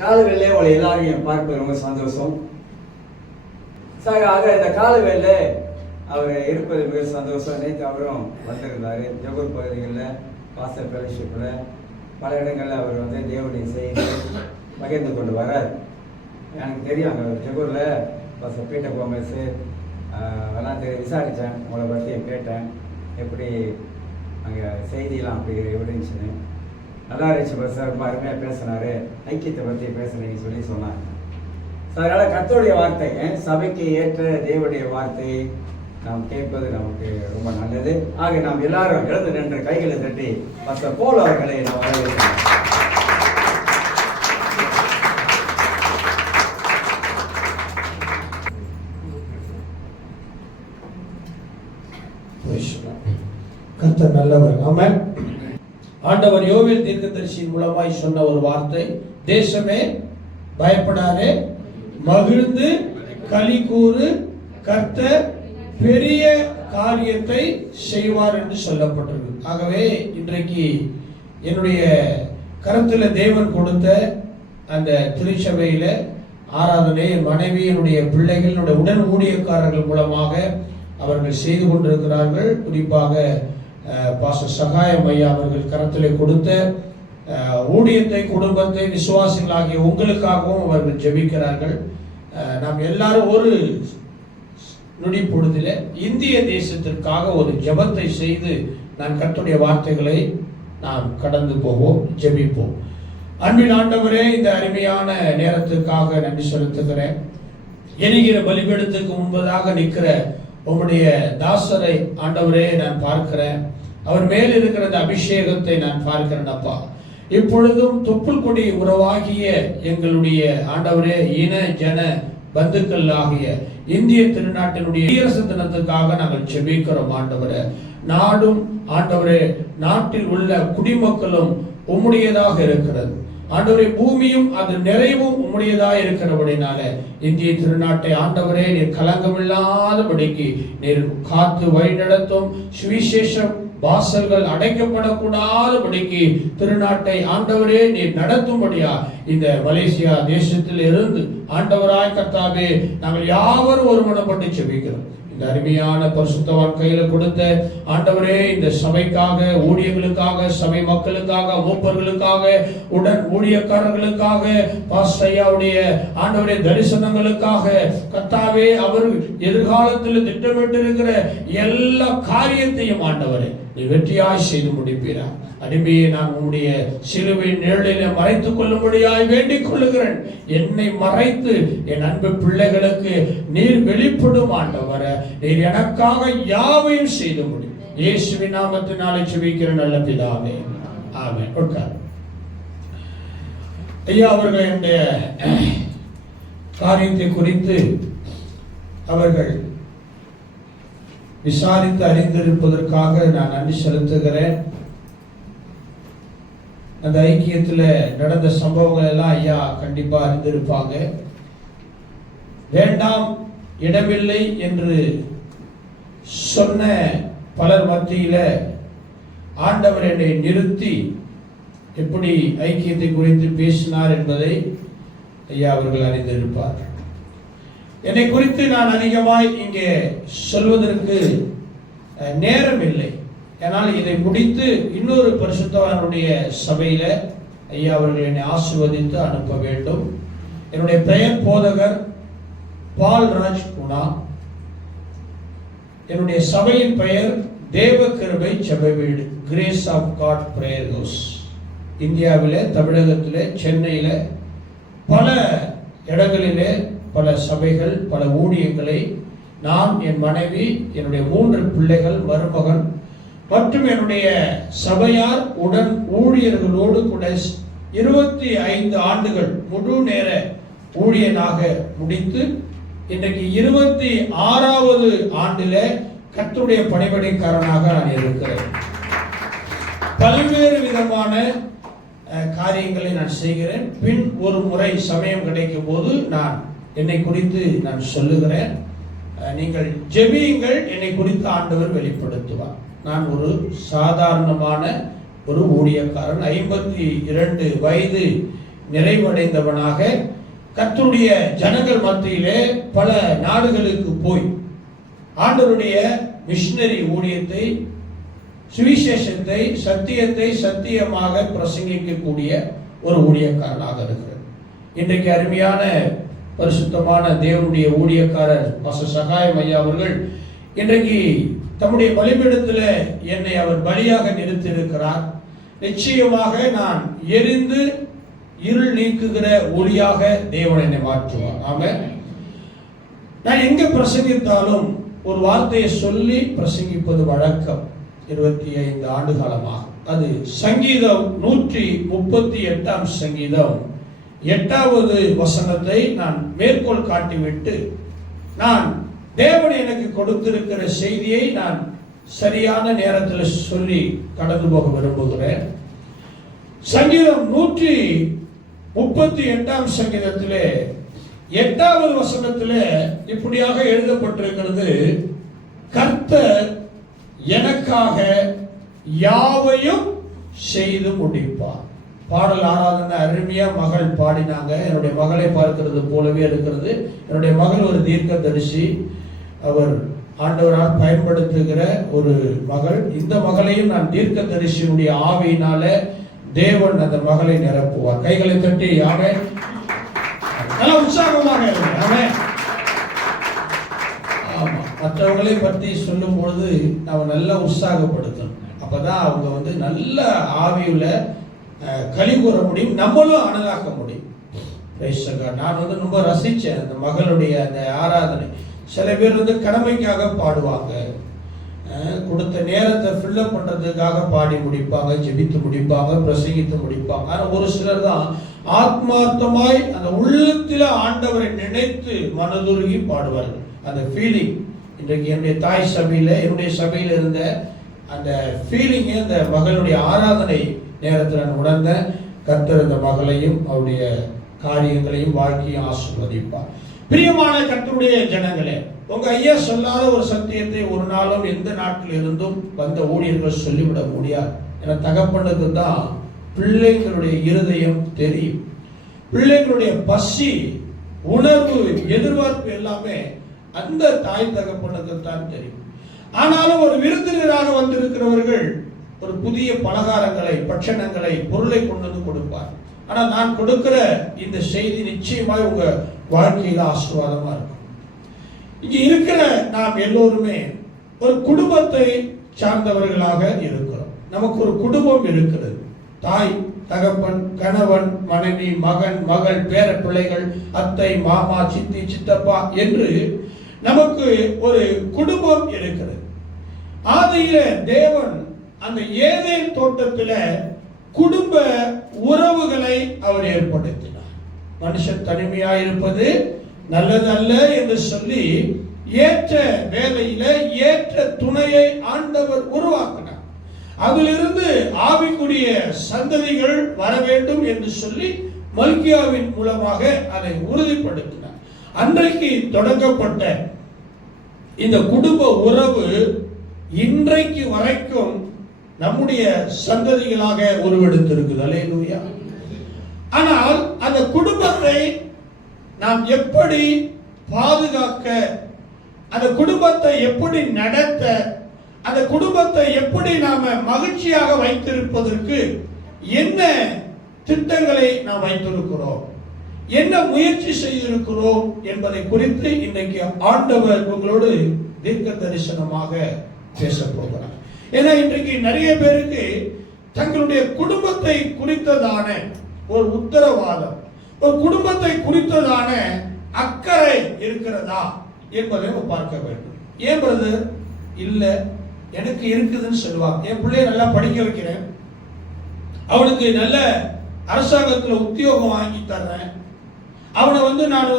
காலவேளையிலே உங்களை எல்லாரையும் பார்ப்பது ரொம்ப சந்தோஷம். ஆக இந்த காலவேளையில அவர் இருப்பது மிக சந்தோஷம். நேற்று அவரும் வந்திருந்தார். ஜெகூர் பகுதிகளில் பாஸ்டர் ஃபெலோஷிப்பில் பல இடங்களில் அவர் வந்து தேவனுடைய செய்தி பகிர்ந்து கொண்டு வரார். எனக்கு தெரியும் அங்கே ஜெகூரில் பாஸ்டர் பீட்டர் கோமஸ் அதெல்லாம் விசாரித்தேன், உங்களை பற்றி கேட்டேன், எப்படி அங்கே செய்தியெல்லாம் அப்படி எப்படி இருந்துச்சுன்னு. நல்லா இருந்துச்சு பாஸ்டர், ரொம்ப அருமையாக பேசினார், ஐக்கியத்தை பற்றி பேசுனீங்கன்னு சொல்லி சொன்னாங்க. அதனால் கர்த்தருடைய வார்த்தை, சபைக்கு ஏற்ற தேவனுடைய வார்த்தையை நாம் கேட்பது நமக்கு ரொம்ப நல்லது. ஆக நாம் எல்லாரும் எழுந்து நின்று கைகளை தட்டி பாஸ்டர் போல் அவர்களை நாம் வரவேற்கிறோம். கர்த்தர் நல்லவர். ஆமென். ஆண்டவர் யோவேல் தீர்க்கதரிசியின் மூலமாய் சொன்ன ஒரு வார்த்தை, தேசமே பயப்படாதே, மகிழ்ந்து களி கூறு, கர்த்தர் பெரிய காரியத்தை செய்வார் என்று சொல்லப்பட்டிருக்கு. ஆகவே இன்றைக்கு என்னுடைய கருத்துல தேவன் கொடுத்த அந்த திருச்சபையில ஆராதனை என் மனைவி, என்னுடைய பிள்ளைகள், என்னுடைய உடன் ஊழியக்காரர்கள் மூலமாக அவர்கள் செய்து கொண்டிருக்கிறார்கள். குறிப்பாக பாஸ்டர் சகாயம் ஐயா அவர்கள் கரத்திலே கொடுத்த ஊழியத்தை, குடும்பத்தை, விசுவாசிகளாகிய உங்களுக்காகவும் அவர்கள் ஜெபிக்கிறார்கள். நாம் எல்லாரும் ஒரு நொடி பொழுதிலே இந்திய தேசத்திற்காக ஒரு ஜெபத்தை செய்து நான் கர்த்தருடைய வார்த்தைகளை நாம் கடந்து போவோம், ஜெபிப்போம். அன்பின் ஆண்டவரே, இந்த அருமையான நேரத்துக்காக நன்றி செலுத்துகிறேன். எரிகிற பலிபீடத்துக்கு முன்பதாக நிற்கிற உம்முடைய தாசரை ஆண்டவரே நான் பார்க்கிறேன். அவர் மேல் இருக்கிற அபிஷேகத்தை நான் பார்க்கிறேன் அப்பா. இப்பொழுதும் தொப்புள் கொடி உறவாகிய எங்களுடைய ஆண்டவரே இன ஜன பந்துக்கள் ஆகிய இந்திய திருநாட்டினுடைய குடியரசு தினத்துக்காக நாங்கள் ஜெபிக்கிறோம் ஆண்டவரே. நாடும் ஆண்டவரே, நாட்டில் உள்ள குடிமக்களும் உம்முடையதாக இருக்கிறது ஆண்டவரே. பூமியும் அது நிறைவும் உம்முடையதாக இருக்கிறபடினால இந்திய திருநாட்டை ஆண்டவரே நீர் கலங்கமில்லாதபடிக்கு நீர் காத்து வழி நடத்தும். சுவிசேஷம் வாசல்கள் அடைக்கப்படக்கூடாதபடிக்கு திருநாட்டை ஆண்டவரே நீர் நடத்தும்படியா இந்த மலேசியா தேசத்தில் இருந்து ஆண்டவராய் கர்த்தாவே நாங்கள் யாவரும் ஒருமனப்பட்டு ஜெபிக்கிறோம். இந்த அருமையான பரிசுத்தவான் கையில கொடுத்த ஆண்டவரே, இந்த சபைக்காக, ஊழியர்களுக்காக, சபை மக்களுக்காக, மூப்பர்களுக்காக, உடன் ஊழியக்காரர்களுக்காக, பாஸ்டையாவுடைய ஆண்டவரே தரிசனங்களுக்காக கர்த்தாவே அவர் எதிர்காலத்தில் திட்டமிட்டு இருக்கிற எல்லா காரியத்தையும் ஆண்டவரே நீ வெற்றியாய் செய்து முடிப்பீரா. அடிமையை நான் உன்னுடைய சிலுவை நிழலில மறைத்துக் கொள்ளும்படியாய் வேண்டிக் கொள்ளுகிறேன். என்னை மறைத்து என் அன்பு பிள்ளைகளுக்கு நீர் வெளிப்படும் ஆண்டவர. நீர் எனக்காக யாவையும் செய்து முடியும். இயேசுவின் நாமத்தினாலே ஜெபிக்கிற நல்ல பிதாவே, ஆமென். உட்கார். ஐயா அவர்கள் என்னுடைய காரியத்தை குறித்து அவர்கள் விசாரித்து அறிந்திருப்பதற்காக நான் நன்றி செலுத்துகிறேன். அந்த ஐக்கியத்தில் நடந்த சம்பவங்கள் எல்லாம் ஐயா கண்டிப்பா அறிந்திருப்பாங்க. வேண்டாம், இடமில்லை என்று சொன்ன பலர் மத்தியில ஆண்டவர் என்னை நிறுத்தி எப்படி ஐக்கியத்தை குறித்து பேசினார் என்பதை ஐயா அவர்கள் அறிந்திருப்பார். என்னை குறித்து நான் அதிகமாய் இங்கே சொல்வதற்கு நேரம் இல்லை. ஏனால் இதை முடித்து இன்னொரு பரிசுத்தவானுடைய சபையில ஐயா அவர்கள் என்னை ஆசீர்வதித்து அனுப்ப வேண்டும். என்னுடைய பெயர் போதகர் பால்ராஜ் குணா. என்னுடைய சபையின் பெயர் தேவ கிருபை சபை வீடு, grace of God prayer house. இந்தியாவிலே, தமிழகத்திலே, சென்னையில பல இடங்களிலே பல சபைகள், பல ஊழியங்களை நான், என் மனைவி, என்னுடைய 3 பிள்ளைகள், மருமகன் மற்றும் என்னுடைய சபையார் உடன் ஊழியர்களோடு கூட 25 ஆண்டுகள் முழு நேர ஊழியனாக முடித்து இன்றைக்கு 26வது ஆண்டில கர்த்தருடைய பணிபடைக்காரனாக நான் இருக்கிறேன். பல்வேறு விதமான காரியங்களை நான் செய்கிறேன். பின் ஒரு முறை சமயம் கிடைக்கும் போது நான் என்னை குறித்து நான் சொல்லுகிறேன். நீங்கள் ஜெபியுங்கள், என்னை குறித்து ஆண்டவர் வெளிப்படுத்துவார். நான் ஒரு சாதாரணமான ஒரு ஊழியக்காரன். 52 வயது நிறைவடைந்தவனாக கர்த்தருடைய ஜனங்கள் மத்தியிலே பல நாடுகளுக்கு போய் ஆண்டவருடைய மிஷனரி ஊழியத்தை, சுவிசேஷத்தை, சத்தியத்தை சத்தியமாக பிரசங்கிக்கக்கூடிய ஒரு ஊழியக்காரனாக இருக்கிறார். இன்றைக்கு அருமையான பரிசுத்தமான தேவனுடைய ஊழியக்காரர் பாஸ்டர் சகாயம் ஐயா அவர்கள் இன்றைக்கு தம்முடைய பலிபீடத்தில் என்னை அவர் பலியாக நிறுத்தியிருக்கிறார். நிச்சயமாக நான் எரிந்து இருள் நீக்குகிற ஒளியாக தேவன் என்னை மாற்றுவார். ஆமென். நான் எங்க பிரசங்கித்தாலும் ஒரு வார்த்தையை சொல்லி பிரசங்கிப்பது வழக்கம். 25 ஆண்டு காலமாக. அது சங்கீதம் 138 சங்கீதம் 8வது வசனத்தை நான் மேற்கோள் காட்டிவிட்டு நான் தேவன் எனக்கு கொடுத்திருக்கிற செய்தியை நான் சரியான நேரத்தில் சொல்லி கடந்து போக விரும்புகிறேன். சங்கீதம் 138 சங்கீதத்திலே 8வது வசனத்திலே இப்படியாக எழுதப்பட்டிருக்கிறது, கர்த்தர் எனக்காக யாவையும் செய்து முடிப்பார். பாடல் ஆராதனை அருமையா மகள் பாடினாங்க. என்னுடைய மகளை பார்க்கிறது போலவே இருக்கிறது. என்னுடைய மகள் ஒரு தீர்க்கதரிசி, அவர் ஆண்டவரால் பயன்படுத்துகிற ஒரு மகள். இந்த மகளையும் நான் தீர்க்கதரிசியினுடைய ஆவியினால தேவன் அந்த மகளை நிரப்புவார். கைகளை தட்டி ஆமென். நல்ல உற்சாகமாக இருக்கு. ஆமென். ஆமா, மற்றவங்களை பற்றி சொல்லும் பொழுது நம்ம நல்லா உற்சாகப்படுத்தணும். அப்பதான் அவங்க நல்ல ஆவியுள்ள களி கூற முடியும், நம்மளும் அனலாக்க முடியும். நான் ரொம்ப ரசிச்சேன் அந்த மகளுடைய அந்த ஆராதனை. சில பேர் கடமைக்காக பாடுவாங்க, கொடுத்த நேரத்தை ஃபில்லப் பண்றதுக்காக பாடி முடிப்பாங்க, ஜெபித்து முடிப்பாங்க, பிரசங்கித்து முடிப்பாங்க. ஆனா ஒரு சிலர் தான் ஆத்மார்த்தமாய் அந்த உள்ளத்தில் ஆண்டவரை நினைத்து மனதுருகி பாடுவார்கள். அந்த ஃபீலிங் இன்றைக்கு என்னுடைய தாய் சபையில, என்னுடைய சபையில இருந்த அந்த ஃபீலிங் அந்த மகளுடைய ஆராதனை நேரத்தில் நான் உணர்ந்த. கர்த்தர் இந்த மகளையும் அவருடைய காரியங்களையும் வாழ்க்கையும் ஆசீர்வதிப்பார். பிரியமான கர்த்தருடைய ஜனங்களே, உங்க ஐயா சொல்லாத ஒரு சத்தியத்தை ஒரு நாளும் எந்த நாட்டில் இருந்தும் வந்த ஊழியர்கள் சொல்லிவிட முடியாது. ஏன்னா தகப்பனுக்கு தான் பிள்ளைகளுடைய இருதயம் தெரியும். பிள்ளைகளுடைய பசி, உணர்வு, எதிர்பார்ப்பு எல்லாமே அந்த தாய் தகப்பனுக்கு தான் தெரியும். ஆனாலும் ஒரு விருந்தினராக வந்திருக்கிறவர்கள் ஒரு புதிய பலகாரங்களை, பட்சணங்களை, பொருளை கொண்டு வந்து கொடுப்பார். ஆனா நான் கொடுக்கிற இந்த செய்தி நிச்சயமாய் உங்க வாழ்க்கையில ஆசீர்வாதமா இருக்கும். இங்க இருக்கிற நாம் எல்லோருமே ஒரு குடும்பத்தை சார்ந்தவர்களாக இருக்கிறோம். நமக்கு ஒரு குடும்பம் இருக்கிறது. தாய், தகப்பன், கணவன், மனைவி, மகன், மகள், பேர பிள்ளைகள், அத்தை, மாமா, சித்தி, சித்தப்பா என்று நமக்கு ஒரு குடும்பம் இருக்கிறது. ஆதியில தேவன் அந்த ஏதேன் தோட்டத்தில் குடும்ப உறவுகளை அவர் ஏற்படுத்தினார். மனுஷன் தனிமையாக இருப்பது நல்லதல்ல என்று சொல்லி ஏற்ற வேலையில ஏற்ற துணையை ஆண்டவர் உருவாக்கினார். அதிலிருந்து ஆவிக்குரிய சந்ததிகள் வர வேண்டும் என்று சொல்லி மல்கியாவின் மூலமாக அதை உறுதிப்படுத்தினார். அன்றைக்கு தொடங்கப்பட்ட இந்த குடும்ப உறவு இன்றைக்கு வரைக்கும் நம்முடைய சந்ததிகளாக உருவெடுத்திருக்குது. அல்லேலூயா. ஆனால் அந்த குடும்பத்தை நாம் எப்படி பாதுகாக்க, அந்த குடும்பத்தை எப்படி நடத்த, அந்த குடும்பத்தை எப்படி நாம மகிழ்ச்சியாக வைத்திருப்பதற்கு என்ன திட்டங்களை நாம் வைத்திருக்கிறோம், என்ன முயற்சி செய்திருக்கிறோம் என்பதை குறித்து இன்றைக்கு ஆண்டவர் உங்களோடு தீர்க்க தரிசனமாக பேச போகிறார். ஏன்னா இன்றைக்கு நிறைய பேருக்கு தங்களுடைய குடும்பத்தை குறித்ததான ஒரு உத்தரவாதம், ஒரு குடும்பத்தை குறித்ததான அக்கறை இருக்கிறதா என்பதை பார்க்க வேண்டும். ஏன் பிரதர்? இல்ல, எனக்கு இருக்குதுன்னு சொல்லுவாங்க. என் பிள்ளைய நல்லா படிக்க வைக்கிறேன், அவனுக்கு நல்ல அரசாங்கத்தில் உத்தியோகம் வாங்கி தர்றேன், அவனை நான்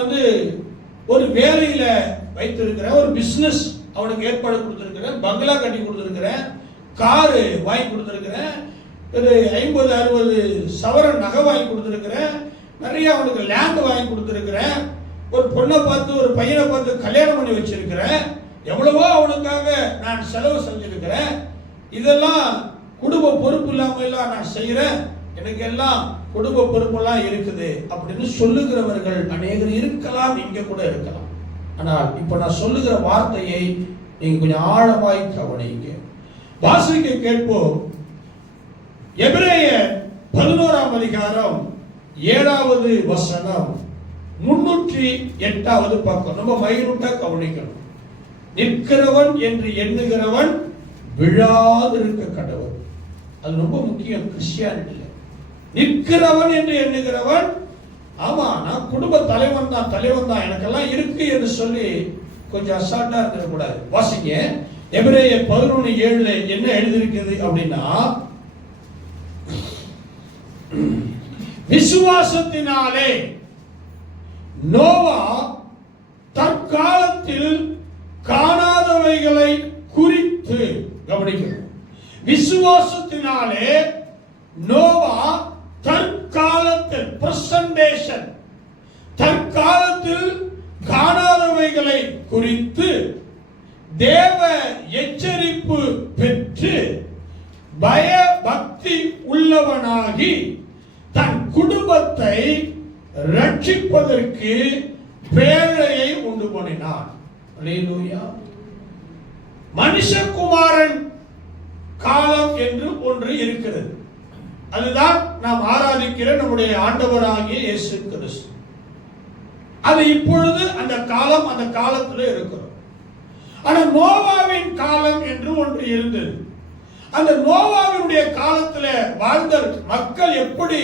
ஒரு வேலையில வைத்திருக்கிறேன், ஒரு பிசினஸ் அவனுக்கு ஏற்பாடு கொடுத்திருக்கிறேன், பங்களா கட்டி கொடுத்திருக்கிறேன், காரு வாங்கி கொடுத்திருக்கிறேன், ஒரு 50-60 சவரன் நகை வாங்கி கொடுத்திருக்கிறேன், நிறைய அவனுக்கு லேண்ட் வாங்கி கொடுத்திருக்கிறேன், ஒரு பொண்ணை பார்த்து ஒரு பையனை பார்த்து கல்யாணம் பண்ணி வச்சிருக்கிறேன், எவ்வளவோ அவனுக்காக நான் செலவு செஞ்சிருக்கிறேன், இதெல்லாம் குடும்ப பொறுப்பு இல்லாம எல்லாம் நான் செய்யறேன், எனக்கு எல்லாம் குடும்ப பொறுப்பெல்லாம் இருக்குது அப்படின்னு சொல்லுகிறவர்கள் அநேகர் இருக்கலாம், இங்க கூட இருக்கலாம். ஆனால் இப்ப நான் சொல்லுகிற வார்த்தையை நீங்க கொஞ்சம் ஆழமாய் கவனிங்க. வாசிக்க கேட்போம். எபிரேயர் 11ஆம் அதிகாரம் 7வது வசனம் 308வது பக்கம். நம்ம மைனூட்டா கவனிக்கணும். நிற்கிறவன் என்று எண்ணுகிறவன் விழாதிருக்க கடவுள். அது ரொம்ப முக்கியம் கிறிஸ்டியானிட்டில. நிற்கிறவன் என்று எண்ணுகிறவன், ஆமா நான் குடும்ப தலைவன் தான் எனக்கெல்லாம் இருக்கு என்று சொல்லி கொஞ்சம் அசால்ட்டா இருக்கக்கூடாது. வாசிங்க எபிரேயர் 11:7 என்ன எழுதியிருக்கிறது அப்படின்னா, விசுவாசத்தினாலே நோவா தற்காலத்தில் காணாதவைகளை குறித்து, கவனிக்கணும், விசுவாசத்தினாலே நோவா தற்காலத்தில், பிரசன்டேஷன், தற்காலத்தில் காணாதவைகளை குறித்து தேவ எச்சரிப்பு பெற்று பய பக்தி உள்ளவனாகி தன் குடும்பத்தை ரட்சிப்பதற்கு பேழையை உண்டு பண்ணினான். அல்லேலூயா. மனுஷகுமாரன் காலம் என்று ஒன்று இருக்கிறது. அதுதான் நாம் ஆராதிக்கிற நம்முடைய ஆண்டவராகிய இயேசு கிறிஸ்து. அது இப்பொழுது அந்த காலம், அந்த காலத்தில் இருக்கிறோம். ஆனா நோவாவின் காலம் என்று ஒன்று இருந்தது. அந்த நோவாவினுடைய காலத்தில் வாழ்ந்த மக்கள் எப்படி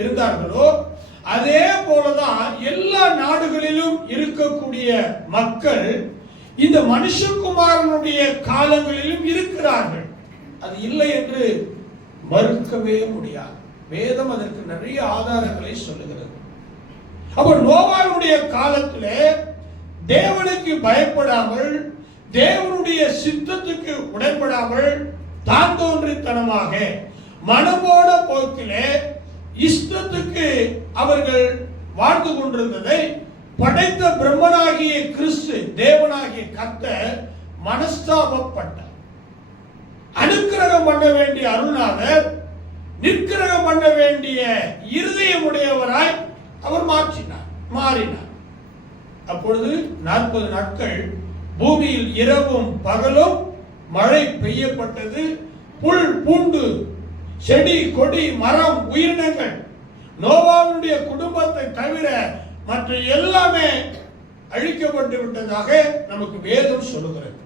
இருந்தார்களோ அதே போலதான் எல்லா நாடுகளிலும் இருக்கக்கூடிய மக்கள் இந்த மனுஷகுமாரனுடைய காலங்களிலும் இருக்கிறார்கள். அது இல்லை என்று மறுக்கவே முடியாது. வேதம் அதற்கு நிறைய ஆதாரங்களை சொல்லுகிறது. அப்ப நோவாவுடைய காலத்திலே தேவனுக்கு பயப்படாமல், தேவனுடைய சித்தத்துக்கு உடன்படாமல், தான் தோன்றித்தனமாக மனமோட போக்கிலே இஷ்டத்துக்கு அவர்கள் வாழ்ந்து கொண்டிருந்ததை படைத்த பிரம்மனாகிய கிறிஸ்து, தேவனாகிய கர்த்தர் மனஸ்தாபப்பட்டார். அனுக்கிரகம் பண்ண வேண்டிய அருள்நாதர் நிற்கிரகம் பண்ண வேண்டிய இருதயமுடையவராய் அவர் மாறினார். அப்பொழுது 40 நாட்கள் பூமியில் இரவும் பகலும் மழை பெய்யப்பட்டது. புல் பூண்டு செடி கொடி மரம் உயிரினங்கள் நோவாவுடைய குடும்பத்தை தவிர மற்ற எல்லாமே அழிக்கப்பட்டு விட்டதாக நமக்கு வேதம் சொல்லுகிறது.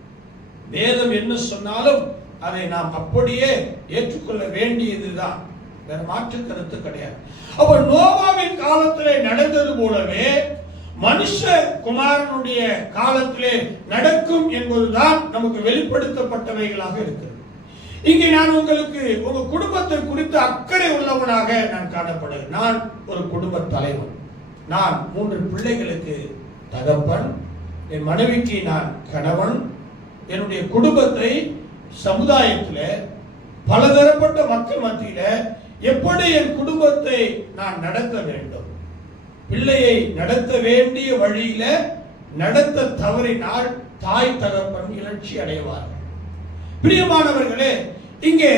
வேதம் என்ன சொன்னாலும் அதை நாம் அப்படியே ஏற்றுக்கொள்ள வேண்டியதுதான், வேற மாற்று கருத்து கிடையாது. அப்ப நோவாவின் காலத்திலே நடந்தது போலவே மனுஷ குமாரனுடைய காலத்திலே நடக்கும் என்பதுதான் நமக்கு வெளிப்படுத்தப்பட்டவைகளாக இருக்கிறது. இங்கே நான் உங்களுக்கு உங்க குடும்பத்தை குறித்து அக்கறை உள்ளவனாக நான் காணப்படுகிறேன். நான் ஒரு குடும்ப தலைவன். நான் 3 பிள்ளைகளுக்கு தகப்பன். என் மனைவிக்கு நான் கணவன். என்னுடைய குடும்பத்தை சமுதாயத்தில் பலதரப்பட்ட மக்கள் மத்தியில எப்படி என் குடும்பத்தை நான் நடத்த வேண்டும், பிள்ளையை நடத்த வேண்டிய வழியில நடத்த தவறினால் தாய் தகப்பன் இலட்சி அடைவார்கள். பிரியமானவர்களே, இங்கே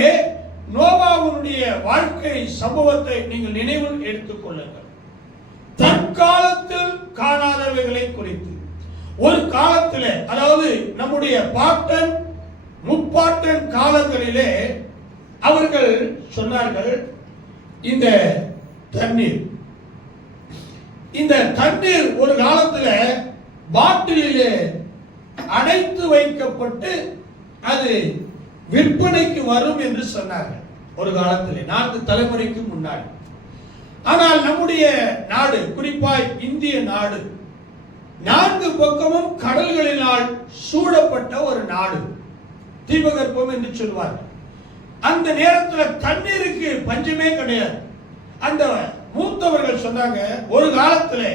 நோவாவுடைய வாழ்க்கை சம்பவத்தை நீங்கள் நினைவில் எடுத்துக் கொள்ளுங்கள். தற்காலத்தில் காணாதவைகளை குறித்து ஒரு காலத்திலே, அதாவது நம்முடைய பாட்டன் முப்பாட்டன் காலங்களிலே அவர்கள் சொன்னார்கள், இந்த தண்ணீர் ஒரு காலத்தில் பாட்டிலே அடைத்து வைக்கப்பட்டு அது விற்பனைக்கு வரும் என்று சொன்னார்கள். ஒரு காலத்தில் 4 தலைமுறைக்கு முன்னாடி. ஆனால் நம்முடைய நாடு, குறிப்பாய் இந்திய நாடு, 4 பக்கமும் கடல்களினால் சூழப்பட்ட ஒரு நாடு, தீபகற்பம் என்று சொல்வார்கள். அந்த நேரத்தில் தண்ணீருக்கு பஞ்சமே கிடையாது. அந்த மூத்தவர்கள் சொன்னாங்க, ஒரு காலத்தில்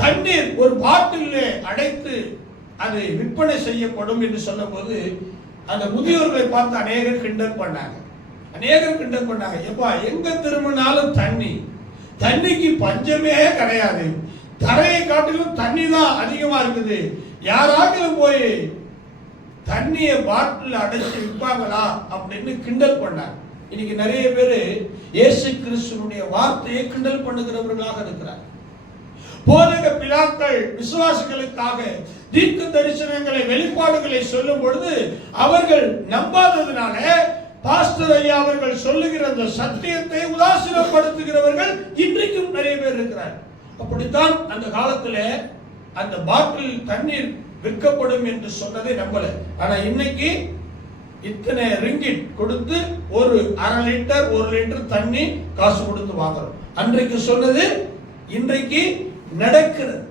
தண்ணீர் ஒரு பாட்டிலே அடைத்து அது விற்பனை செய்யப்படும் என்று சொன்னபோது அந்த முதியோர்களை பார்த்து அநேகர் கிண்டல் பண்ணாங்க. எப்பா எங்க திரும்பினாலும் தண்ணிக்கு பஞ்சமே கிடையாது, தரையை காட்டிலும் தண்ணி தான் அதிகமா இருக்குது, யாராவது போய் தண்ணியை பாட்டில் அடைச்சு விற்பாங்களா அப்படின்னு கிண்டல் பண்ணாங்க. இன்னைக்கு நிறைய பேர் இயேசு கிறிஸ்துவினுடைய வார்த்தையை கிண்டல் பண்ணுகிறவர்களாக இருக்கிறார். போதக பிதாக்கள் விசுவாசிகளுக்காக தீர்க்க தரிசனங்களை வெளிப்பாடுகளை சொல்லும் பொழுது அவர்கள் நம்பாததுனால பாஸ்டர் ஐயா அவர்கள் சொல்லுகிற அந்த சத்தியத்தை உதாசீனப்படுத்துகிறவர்கள் இன்றைக்கும் நிறைய பேர் இருக்கிறார். அப்படித்தான் அந்த காலத்துல அந்த பாட்டில் தண்ணீர் விற்கப்படும் என்று சொன்னதை நம்பல. ஆனா இன்னைக்கு இத்தனை ரிங்கிட் கொடுத்து ஒரு 1/2 லிட்டர் 1 லிட்டர் தண்ணி காசு கொடுத்து வாங்குறோம். அன்றைக்கு சொன்னது இன்றைக்கு நடக்கிறது.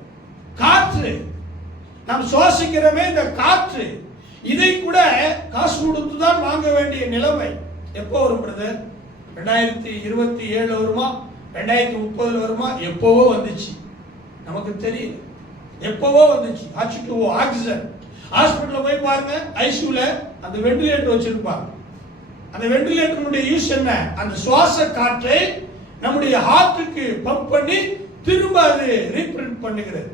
காற்று நாம் சுவாசிக்கிறோமே, இந்த காற்று, இதை கூட காசு கொடுத்து தான் வாங்க வேண்டிய நிலைமை. எப்போ வரும் பிரதர்? 2027 வருமா, 2030 வருமா? எப்பவோ வந்துச்சு, நமக்கு தெரியல. எப்பவோ வந்துச்சு. H2O oxygen. ஹாஸ்பிடல்ல போய் பாருங்க, ஐசியூல அந்த வெண்டிலேட்டர் வச்சிருப்பாங்க. அந்த வெண்டிலேட்டருடைய யூஸ் என்ன? அந்த சுவாச காற்றை நம்முடைய ஹார்ட்டுக்கு பம்ப் பண்ணி திரும்ப அது ரீபிரிண்ட் பண்ணுகிறது.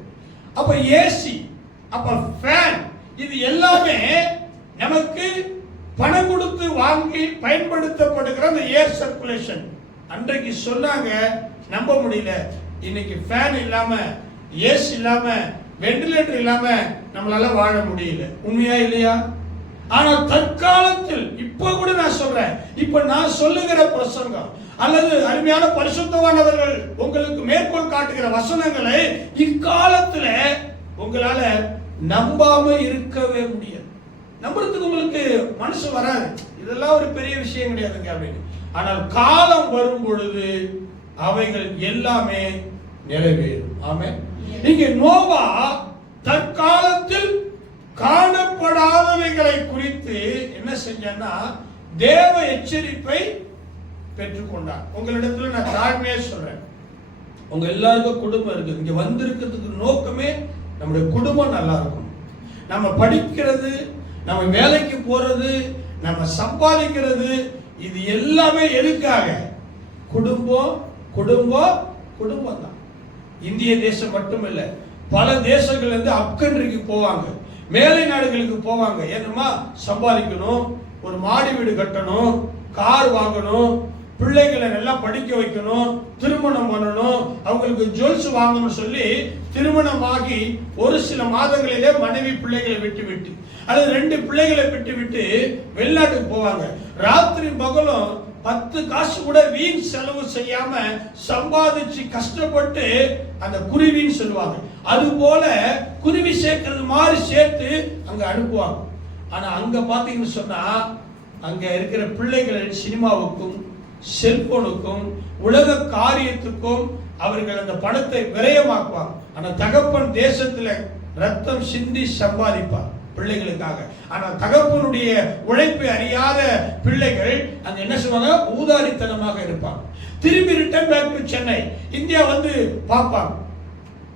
அப்ப ஏசி, அப்ப ஃபேன், இது எல்லாமே நமக்கு பணம் கொடுத்து வாங்கி பயன்படுத்தப்படுகிற அந்த ஏர் சர்க்குலேஷன். அன்றைக்கு சொன்னாங்க, நம்ப முடியல. இன்னைக்கு ஃபேன் இல்லாம, ஏசி இல்லாம, வெண்டிலேட்டர் இல்லாம நம்மளால வாழ முடியல. உண்மையா இல்லையா? ஆனா தற்காலத்தில் இப்ப கூட நான் சொல்றேன், இப்ப நான் சொல்லுகிற பிரசங்கம் அல்லது அருமையான பரிசுத்தவானவர்கள் உங்களுக்கு மேற்கோள் காட்டுகிற வசனங்களை இக்காலத்துல உங்களால நம்பாம இருக்கவே முடியாது. நம்புறதுக்கு உங்களுக்கு மனசு வராது. இதெல்லாம் ஒரு பெரிய விஷயம் கிடையாதுங்க அப்படின்னு. ஆனால் காலம் வரும் பொழுது அவைகள் எல்லாமே நிறைவேறும். ஆமென். இங்கே நோவா தற்காலத்தில் காணப்படாதவைகளை குறித்து என்ன செஞ்சான்னா தேவ எச்சரிப்பை பெற்றுக்கொண்டார். உங்களிடத்துல நான் தாழ்மையா சொல்றேன், உங்க எல்லாருக்கும் குடும்பம் இருக்குது. இங்க வந்திருக்கிறதுக்கு நோக்கமே நம்முடைய குடும்பம் நல்லா இருக்கும். நம்ம படிக்கிறது, நம்ம வேலைக்கு போறது, நம்ம சம்பாதிக்கிறது, இது எல்லாமே எதுக்காக? குடும்பம் குடும்பம் குடும்பம் தான். இந்திய தேசம் மட்டுமில்ல, பல தேசங்கள்ல இருந்து அப்கண்ட்ரிக்கு போவாங்க, மேலை நாடுகளுக்கு போவாங்க. ஏன்னா சம்பாதிக்கணும், ஒரு மாடி வீடு கட்டணும், கார் வாங்கணும், பிள்ளைகளை நல்லா படிக்க வைக்கணும், திருமணம் பண்ணணும், அவங்களுக்கு ஜுவல்ஸ் வாங்கணும் சொல்லி திருமணமாகி ஒரு சில மாதங்களிலே மனைவி பிள்ளைகளை விட்டு அல்லது 2 பிள்ளைகளை விட்டு வெளிநாட்டுக்கு போவாங்க. ராத்திரி பகலும் 10 காசு கூட வீண் செலவு செய்யாம சம்பாதிச்சு கஷ்டப்பட்டு அந்த குருவின்னு சொல்லுவாங்க, அது போல குருவி சேர்க்கிறது மாதிரி சேர்த்து அங்க அனுப்புவாங்க. ஆனா அங்க பாத்தீங்கன்னு சொன்னா அங்க இருக்கிற பிள்ளைகள் சினிமாவுக்கும் செல்போனுக்கும் உலக காரியத்துக்கும் அவர்கள் அந்த பணத்தை விரயமாக்குவாங்க. ஆனா தகப்பன் தேசத்துல ரத்தம் சிந்தி சம்பாதிப்பார் பிள்ளைகளுக்காக. ஆனா தகப்பனுடைய உழைப்பை அறியாத பிள்ளைகள் அங்க என்ன செய்வாங்க? ஊதாரித்தனமாக இருப்பாங்க. திரும்பி return back to Chennai, India வந்து பார்ப்பாங்க.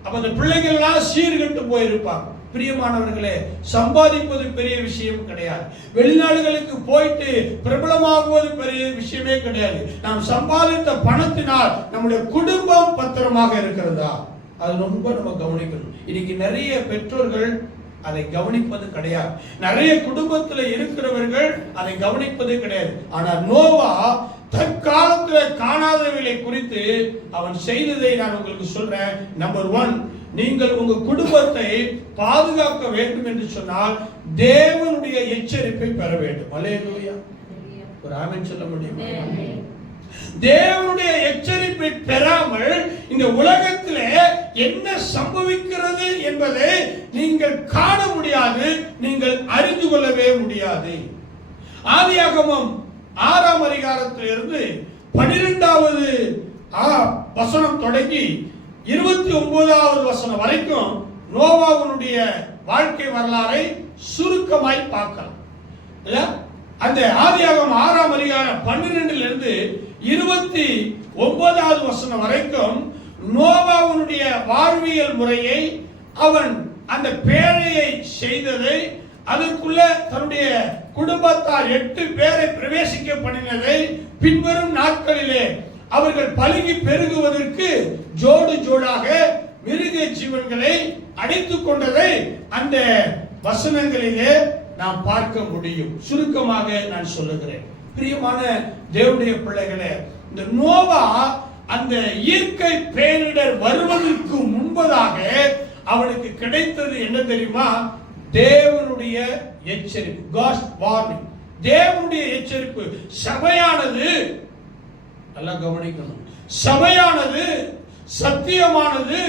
அப்ப அந்த பிள்ளைகள் எல்லாம் சீர்கெட்டு போயிருப்பாங்க. பிரியமானவர்களே, சம்பாதிப்பது பெரிய விஷயம் கிடையாது. வெளிநாடுகளுக்கு போயிட்டு பிரபலமாகுவது பெரிய விஷயமே கிடையாது. நாம் சம்பாதித்த பணத்தினால் நம்முடைய குடும்பம் பத்திரமாக இருக்கிறதா, அது ரொம்ப நம்ம கவனிக்கணும். இன்னைக்கு நிறைய பெற்றோர்கள் அதை கவனிப்பது கிடையாது. நிறைய குடும்பத்தில் இருக்கிறவர்கள் அதை கவனிப்பது கிடையாது. ஆனா நோவா தற்காலத்தில் காணாதவைகளை குறித்து அவன் செய்ததை நான் உங்களுக்கு சொல்றேன். நம்பர் 1, நீங்கள் உங்க குடும்பத்தை பாதுகாக்க வேண்டும் என்று சொன்னால் தேவனுடைய எச்சரிப்பை பெற வேண்டும். அல்லேலூயா. ஒரு ஆமென் சொல்ல முடியுமா? தேவனுடைய எச்சரிப்பை பெறாமல் இந்த உலகத்திலே என்ன சம்பவிக்கிறது என்பதை நீங்கள் காண முடியாது, நீங்கள் அறிந்து கொள்ளவே முடியாது. ஆதியாகமம் 6ஆம் அதிகாரத்திலிருந்து 12வது வசனம் தொடங்கி 29வது வசனம் வரைக்கும் நோவாவுடைய வாழ்க்கை வரலாறை சுருக்கமாய் பார்க்கலாம். அந்த ஆதியாகமம் 6ஆம் அதிகாரம் 12லிருந்து 29வது வசனம் வரைக்கும் நோவாவுடைய வாழ்வியல் முறையை, அவன் அந்த பேழையை செய்ததை, அதற்குள்ள தன்னுடைய குடும்பத்தார் 8 பேரை பிரவேசிக்க பண்ணினதை, பின்வரும் நாட்களிலே அவர்கள் பலுகி பெருகுவதற்கு ஜோடு ஜோடாக மிருக ஜீவன்களை அடைத்துக் கொண்டதை அந்த வசனங்களிலே நாம் பார்க்க முடியும். சுருக்கமாக நான் சொல்லுகிறேன். பிரியமான தேவனுடைய பிள்ளைகளே, இந்த நோவா அந்த இயற்கை பேரிடர் வருவதற்கு முன்பதாக அவனுக்கு கிடைத்தது என்ன தெரியுமா? தேவனுடைய எச்சரிப்பு, God's warning. தேவனுடைய எச்சரிப்பு. சபையானது, நல்லா கவனிக்கணும், சபையானது சத்தியமானது,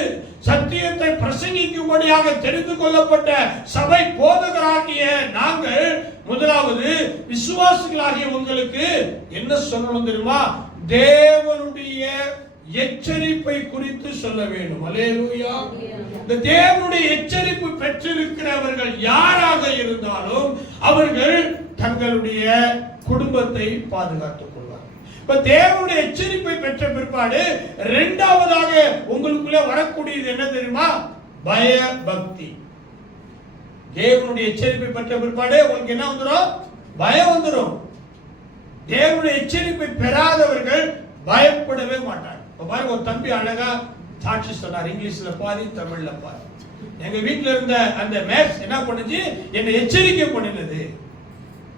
சத்தியத்தை பிரசங்கிக்கும்படியாக தெரிந்து கொள்ளப்பட்ட சபை போதகராகிய நாங்கள் முதலாவது விசுவாசிகளாகிய உங்களுக்கு என்ன சொல்லணும் தெரியுமா? தேவனுடைய எச்சரிப்பை குறித்து சொல்ல வேண்டும். அல்லேலூயா. இந்த தேவனுடைய எச்சரிப்பு பெற்றிருக்கிறவர்கள் யாராக இருந்தாலும் அவர்கள் தங்களுடைய குடும்பத்தை பாதுகாத்துக் கொள்வார்கள். இப்ப தேவனுடைய எச்சரிப்பை பெற்ற பிற்பாடு இரண்டாவதாக உங்களுக்குள்ள வரக்கூடியது என்ன தெரியுமா? பய பக்தி. தேவனுடைய எச்சரிப்பை பெற்ற பிற்பாடு உங்களுக்கு என்ன வந்துடும்? பயம் வந்துடும். தேவனுடைய எச்சரிப்பை பெறாதவர்கள் பயப்படவே மாட்டாங்க. இப்ப பாருங்க, ஒரு தம்பி அழகா சாட்சி சொன்னார், இங்கிலீஷ்ல பாதி தமிழ்ல பாதி. எங்க வீட்டுல இருந்த அந்த மேட்ச் என்ன பண்ணுச்சு? என்னை எச்சரிக்கை பண்ணினது.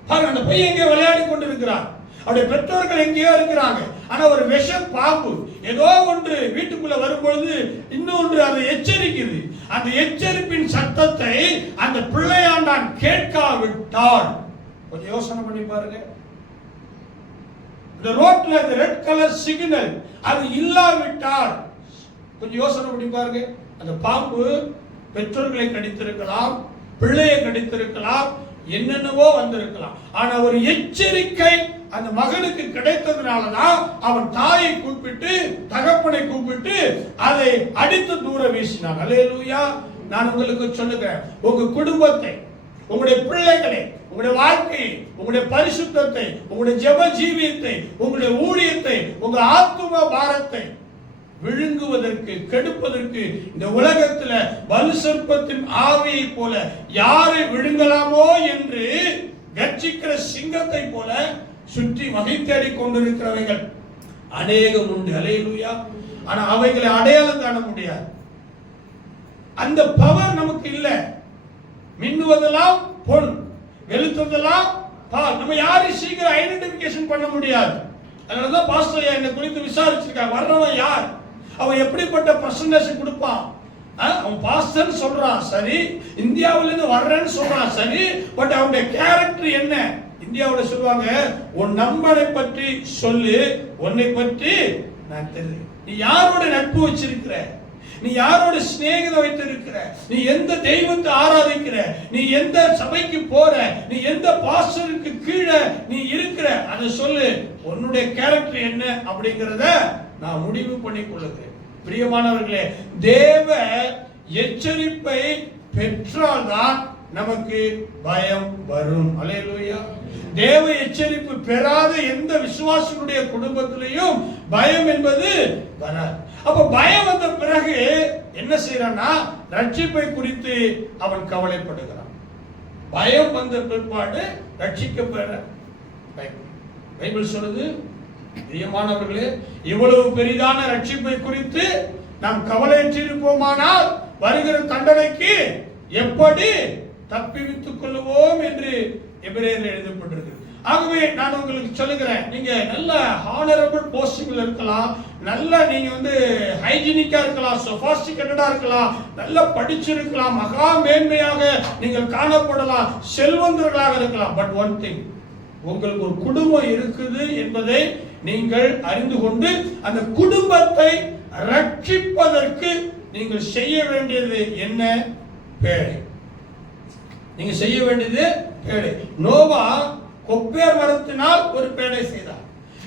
பாருங்க, அந்த பையன் எங்கேயோ விளையாடி கொண்டு இருக்கிறான், அவருடைய பெற்றோர்கள் எங்கேயோ இருக்கிறாங்க. ஆனா ஒரு விஷ பாம்பு ஏதோ ஒன்று வீட்டுக்குள்ள வரும்பொழுது இன்னொன்று அதை எச்சரிக்குது. அந்த எச்சரிப்பின் சத்தத்தை அந்த பிள்ளையாண்டான் கேட்காவிட்டால், கொஞ்சம் யோசனை பண்ணி பாருங்க, இந்த ரோட்ல இந்த ரெட் கலர் சிக்னல் அது இல்லாவிட்டால், கொஞ்சம் யோசனை பண்ணி பாருங்க, அந்த பாம்பு பெற்றோர்களை கடித்திருக்கலாம், பிள்ளையை கடித்திருக்கலாம், என்னென்னவோ வந்திருக்கலாம். ஆனா ஒரு எச்சரிக்கை அந்த மகனுக்கு கிடைத்ததுனாலதான் அவன் தாயை கூப்பிட்டு தகப்பனை கூப்பிட்டு அதை அடித்து தூர வீசினான். அல்லேலூயா. நான் உங்களுக்கு சொல்லுகிறேன், உங்க குடும்பத்தை, உங்களுடைய பிள்ளைகளை, உங்களுடைய வாழ்க்கையை, உங்களுடைய பரிசுத்தத்தை, உங்களுடைய ஜெப ஜீவியத்தை, உங்களுடைய ஊழியத்தை, உங்க ஆத்தும பாரத்தை விழுங்குவதற்கு, கெடுப்பதற்கு இந்த உலகத்துல வலு சர்ப்பத்தின் ஆவியை போல யாரை விழுங்கலாமோ என்று கர்ஜிக்கிற சிங்கத்தை போல சுற்றி வகை தேடிக் கொண்டிருக்கிறவைகள் அநேகம் உண்டு. அல்லேலூயா. ஆனா அவைகளை அடையாளம் காண முடியாது. அந்த பவர் நமக்கு இல்ல. மின்னுவதெல்லாம் பொன், வெளுத்ததெல்லாம் பால். நம்ம யாரையும் சீக்கிரம் ஐடென்டிபிகேஷன் பண்ண முடியாது. அதனாலதான் பாஸ்டர் என்னை குறித்து விசாரிச்சிருக்காங்க, வர்றவன் யார், அவன் எப்படிப்பட்ட பிரசன்டேஷன் கொடுப்பான். அவன் பாஸ்டர் சொல்றான் சரி, இந்தியாவில இருந்து வர்றேன்னு சொல்றான் சரி, பட் அவனுடைய கேரக்டர் என்ன? இந்தியாவில் சொல்லுவாங்க, உன் நண்பனை பற்றி சொல்லு, உன்னை பற்றி நான் தெரியும். நீ யாரோட நட்பு வச்சிருக்கிற, நீ யாரோட சிநேகிதம் வைத்திருக்கிற, நீ எந்த தெய்வத்தை ஆராதிக்கிற, நீ எந்த சபைக்கு போற, நீ எந்த பாஸ்டருக்கு கீழே நீ இருக்கிற, அதை சொல்லு. உன்னுடைய கேரக்டர் என்ன அப்படிங்கறத நான் முடிவு பண்ணி கொள்ளுகிறேன். பிரியமானவர்களே, தேவ எச்சரிப்பை பெற்றால்தான் நமக்கு பயம் வரும். அல்லேலூயா. தேவ எச்சரிப்பு பெறாத எந்த விசுவாசிகளுடைய குடும்பத்திலையும் பயம் என்பது வராது. அப்ப பயம் வந்த பிறகு என்ன செய்யறான்னா, ரட்சிப்பை குறித்து அவன் கவலைப்படுகிறான். பயம் வந்த பிற்பாடு ரட்சிக்கப்பெற பைபிள் சொல்லுது, பிரியமானவர்களே, இவ்வளவு பெரிதான ரட்சிப்பை குறித்து நாம் கவலையற்றிருப்போமானால் வருகிற தண்டனைக்கு எப்படி தப்பிவித்துக் கொள்வோம் என்று எபிரேயரில் எழுதப்பட்டிருக்கு. ஆகவே நான் உங்களுக்கு சொல்லுகிறேன், நீங்க நல்ல ஹானரபிள் போஸ்டிங்ல இருக்கலாம், நல்ல நீங்க ஹைஜீனிக்கா இருக்கலாம், சொபாஸ்டிகேட்டடா இருக்கலாம், நல்லா படிச்சிருக்கலாம், மகா மேன்மையாக நீங்கள் காணப்படலாம், செல்வந்தர்களாக இருக்கலாம். பட் ஒன் திங், உங்களுக்கு ஒரு குடும்பம் இருக்குது என்பதை நீங்கள் அறிந்து கொண்டு அந்த குடும்பத்தை ரட்சிப்பதற்கு நீங்கள் செய்ய வேண்டியது என்ன? பேழை. நீங்க செய்ய வேண்டியது பேழை. நோவா கொப்பேர் மரத்தினால் ஒரு பேழை செய்தார்.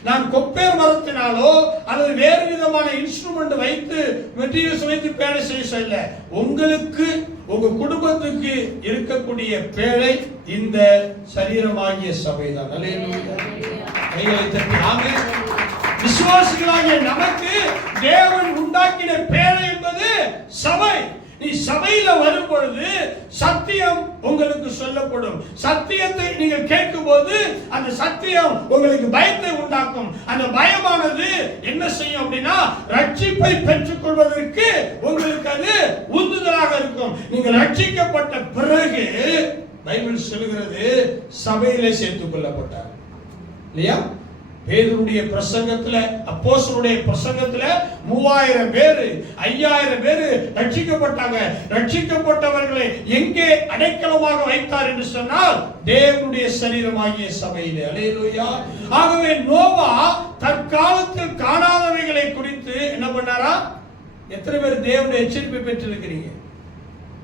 நான் கொப்பேர் மரத்தினாலோ அல்லது வேறு விதமான இன்ஸ்ட்ருமெண்ட் வைத்து மெட்டீரியல்ஸ் வைத்து பேழை செய்ய சொல்ல, உங்களுக்கு உங்க குடும்பத்துக்கு இருக்கக்கூடிய பேழை இந்த சரீரமாகிய சபைதான். அல்லேலூயா. கைகளை தட்டி ஆமென். விசுவாசிகளாகிய நமக்கு தேவன் உண்டாக்கின பேழை என்பது சபை. நீ சபையில வரும் பொழுது சத்தியம் உங்களுக்கு சொல்லப்படும். சத்தியத்தை நீங்கள் கேட்கும் போது அந்த சத்தியம் உங்களுக்கு பயத்தை உண்டாக்கும். அந்த பயமானது என்ன செய்யும் அப்படின்னா, ரட்சிப்பை பெற்றுக் கொள்வதற்கு உங்களுக்கு அது உந்துதலாக இருக்கும். நீங்கள் ரட்சிக்கப்பட்ட பிறகு பைபிள் சொல்கிறது சபையிலே சேர்த்துக் கொள்ளப்பட்டார். இல்லையா? பேதுருடைய பிரசங்கத்துல, அப்போஸ்தலருடைய பிரசங்கத்துல 3000 பேரு 5000 பேரு ரட்சிக்கப்பட்டாங்க. ரட்சிக்கப்பட்டவர்களை எங்கே அடைக்கலமாக வைத்தார் என்று சொன்னால் தேவனுடைய சரீரமாகிய சபையிலே. அல்லேலூயா. ஆகவே நோவா தற்காலத்தில் காணாதவைகளை குறித்து என்ன பண்ணாரா? எத்தனை பேர் தேவனுடைய எச்சரிப்பை பெற்றிருக்கிறீங்க?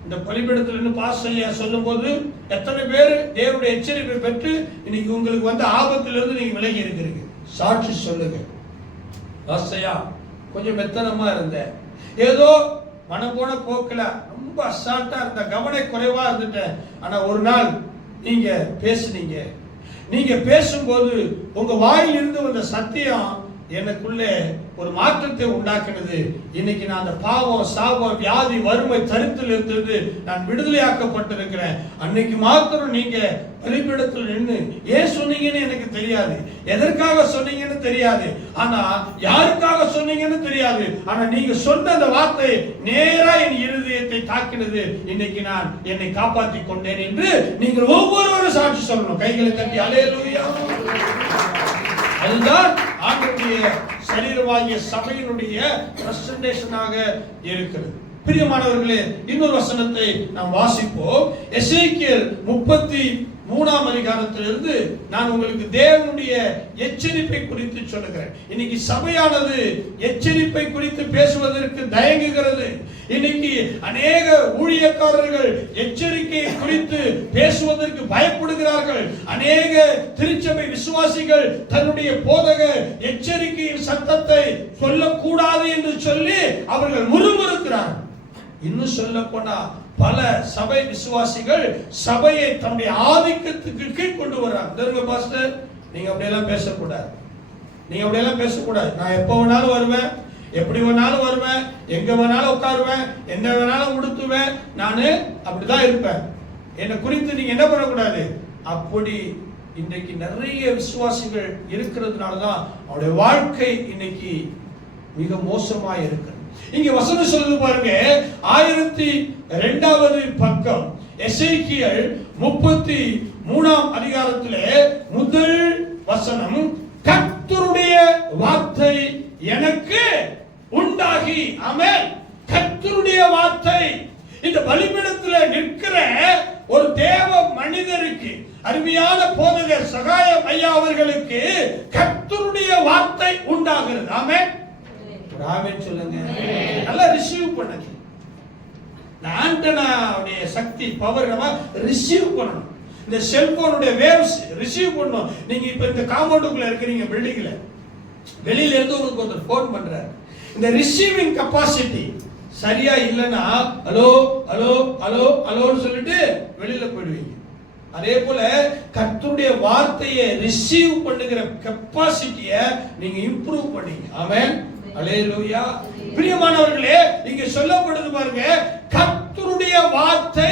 இந்த பலிபீடத்தில் இருந்து பாஸ்டர் சொல்லும் போது எத்தனை பேர் தேவனுடைய எச்சரிப்பை பெற்று இன்னைக்கு உங்களுக்கு வந்த ஆபத்திலிருந்து நீங்க விலகி இருக்கிறீங்க? சாட்சி சொல்லுங்க. பாஸ்டர்யா கொஞ்சம் மெத்தனமா இருந்தேன், ஏதோ மனம் போன போக்கல ரொம்ப அசால்ட்டா இருந்த, கவன குறைவா இருந்துட்டேன். ஆனா ஒரு நாள் நீங்க பேசுனீங்க. நீங்க பேசும்போது உங்க வாயிலிருந்து வந்த சத்தியம் எனக்குள்ளே ஒரு மாற்றத்தை உண்டாக்குனது. இன்னைக்கு நான் அந்த பாவம், சாபம், வியாதி, வறுமை, தரித்திரம் இருந்து நான் விடுதலையாக்கப்பட்டிருக்கிறேன். அன்னைக்கு மாத்திரம் நீங்க பலிபீடத்தில் நின்று ஏன் சொன்னீங்கன்னு எனக்கு தெரியாது, எதற்காக சொன்னீங்கன்னு தெரியாது, ஆனா யாருக்காக சொன்னீங்கன்னு தெரியாது. ஆனா நீங்க சொன்ன அந்த வார்த்தை நேரா என் இருதயத்தை தாக்கினது. இன்னைக்கு நான் என்னை காப்பாற்றி கொண்டேன் என்று நீங்கள் ஒவ்வொருவரும் சாட்சி சொல்லணும். கைகளை தட்டி அல்லேலூயா. அதுதான் ஆண்டவருடைய சரீரமாகிய சபையினுடைய பிரசன்டேஷனாக இருக்கிறது. பிரியமானவர்களே, இன்னொரு வசனத்தை நாம் வாசிப்போம். எசேக்கியேல் 33ஆம் அதிகாரத்திலிருந்து நான் உங்களுக்கு தேவனுடைய எச்சரிப்பை குறித்து சொல்லுகிறேன். இன்னைக்கு சபையானது எச்சரிப்பை குறித்து பேசுவதற்கு தயங்குகிறது. இன்னைக்கு அநேக ஊழியக்காரர்கள் எச்சரிக்கையை குறித்து பேசுவதற்கு பயப்படுகிறார்கள். அநேக திருச்சபை விசுவாசிகள் தன்னுடைய போதகர் எச்சரிக்கையின் சத்தத்தை சொல்லக்கூடாது என்று சொல்லி அவர்கள் முறுமுறுக்கிறார்கள். இன்னும் சொல்ல போனா பல சபை விசுவாசிகள் சபையை தன்னுடைய ஆதிக்கத்துக்கு கீழ் கொண்டு வர்றாங்க. பாஸ்டர் நீங்க அப்படியெல்லாம் பேசக்கூடாது, நீங்க அப்படியெல்லாம் பேசக்கூடாது. நான் எப்ப வேணாலும் வருவேன், எப்படி வேணாலும் வருவேன், எங்க வேணாலும் உட்காருவேன், என்ன வேணாலும் உடுத்துவேன், நானு அப்படிதான் இருப்பேன். என்னை குறித்து நீங்க என்ன பண்ணக்கூடாது. அப்படி இன்றைக்கு நிறைய விசுவாசிகள் இருக்கிறதுனாலதான் அவருடைய வாழ்க்கை இன்னைக்கு மிக மோசமா இருக்கு. இங்க வசனம் சொல்லுது பாருங்க, 1002வது பக்கம் எசேக்கியேல் 33ஆம் அதிகாரத்திலே முதல் வசனம், கர்த்தருடைய வார்த்தை எனக்கு உண்டாகி. ஆமென். கர்த்தருடைய வார்த்தை இந்த பலிபீடத்தில் நிற்கிற ஒரு தேவ மனிதருக்கு, அருமையான போதகர் சகாயம் ஐயா அவர்களுக்கு கர்த்தருடைய வார்த்தை உண்டாகிறது. ஆமென். ஆமென் சொல்லுங்க. நல்லா ரிசீவ் பண்ணுங்க. ஆண்டனாவுடைய சக்தி, பவர் நம்ம ரிசீவ் பண்ணணும். இந்த செல்போனுடைய வேவ்ஸ் ரிசீவ் பண்ணணும். நீங்க இப்ப இந்த காம்பவுண்டுக்குள்ள இருக்கிறீங்க, பில்டிங்ல, வெளியில இருந்து உங்களுக்கு ஒருத்தர் போன் பண்றாரு. இந்த ரிசீவிங் கெபாசிட்டி சரியா இல்லைன்னா ஹலோ ஹலோ ஹலோ ஹலோன்னு சொல்லிட்டு வெளியில போயிடுவீங்க. அதே போல கர்த்தருடைய வார்த்தையை ரிசீவ் பண்ணுகிற கெபாசிட்டியை நீங்க இம்ப்ரூவ் பண்ணீங்க. ஆமென். அல்லேலூயா. பிரியமானவர்களே, இங்க சொல்லப்படுது பாருங்க, கர்த்தருடைய வார்த்தை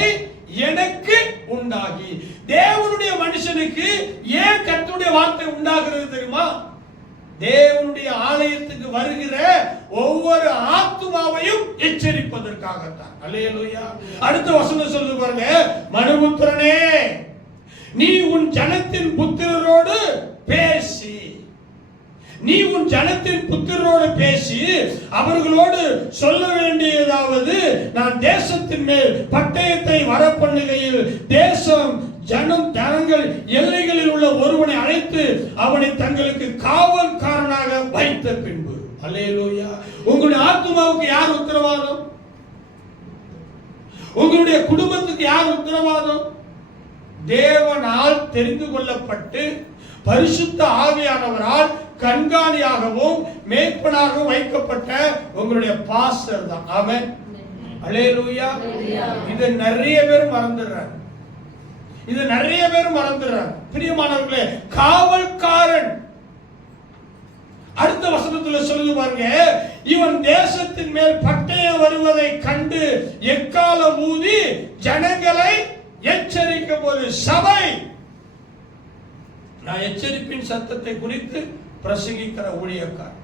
எனக்கு உண்டாகி. தேவனுடைய மனுஷனுக்கு ஏன் கர்த்தருடைய வார்த்தை உண்டாகிறது தெரியுமா? தேவனுடைய ஆலயத்துக்கு வருகிற ஒவ்வொரு ஆத்துமாவையும் எச்சரிப்பதற்காகத்தான். அல்லேலூயா. அடுத்த வசனம் சொல்லுது பாருங்க, மனுபுத்திரனே நீ உன் ஜனத்தின் புத்திரரோடு பேசி, நீ உன் ஜனத்தின் புத்திரரோடு பேசி அவர்களோடு சொல்ல வேண்டியதாவது, நான் தேசத்தின் மேல் பட்டயத்தை வரப்பண்ணுகையில் தேசம் ஜனம் ஜனங்கள் எல்லைகளில் உள்ள ஒருவனை அழைத்து அவனை தங்களுக்கு காவல்காரனாக வைத்த பின்பு. அல்லேலூயா. உங்களுடைய ஆத்துமாவுக்கு யார் உத்தரவாதம்? உங்களுடைய குடும்பத்துக்கு யார் உத்தரவாதம்? தேவனால் தெரிந்து கொள்ளப்பட்டு பரிசுத்த ஆவியானவரால் கண்காணியாகவும் மேய்ப்பனாகவும் வைக்கப்பட்ட உங்களுடைய பாஸ்டர் தான். ஆமென். அல்லேலூயா. இது நிறைய பேர் மறந்துடுறாங்க. இது நிறைய பேர் மறந்துடுறாங்க. பிரியமானவர்களே, காவல்காரன். அடுத்த வசனத்துல சொல்லுது பாருங்க, இவன் தேசத்தின் மேல் பட்டயம் வருவதை கண்டு எக்காலம் ஊதி ஜனங்களை எச்சரிக்க போது. சபை, நான் எச்சரிப்பின் சத்தத்தை குறித்து பிரசங்கிக்கிற ஊழியக்காரர்,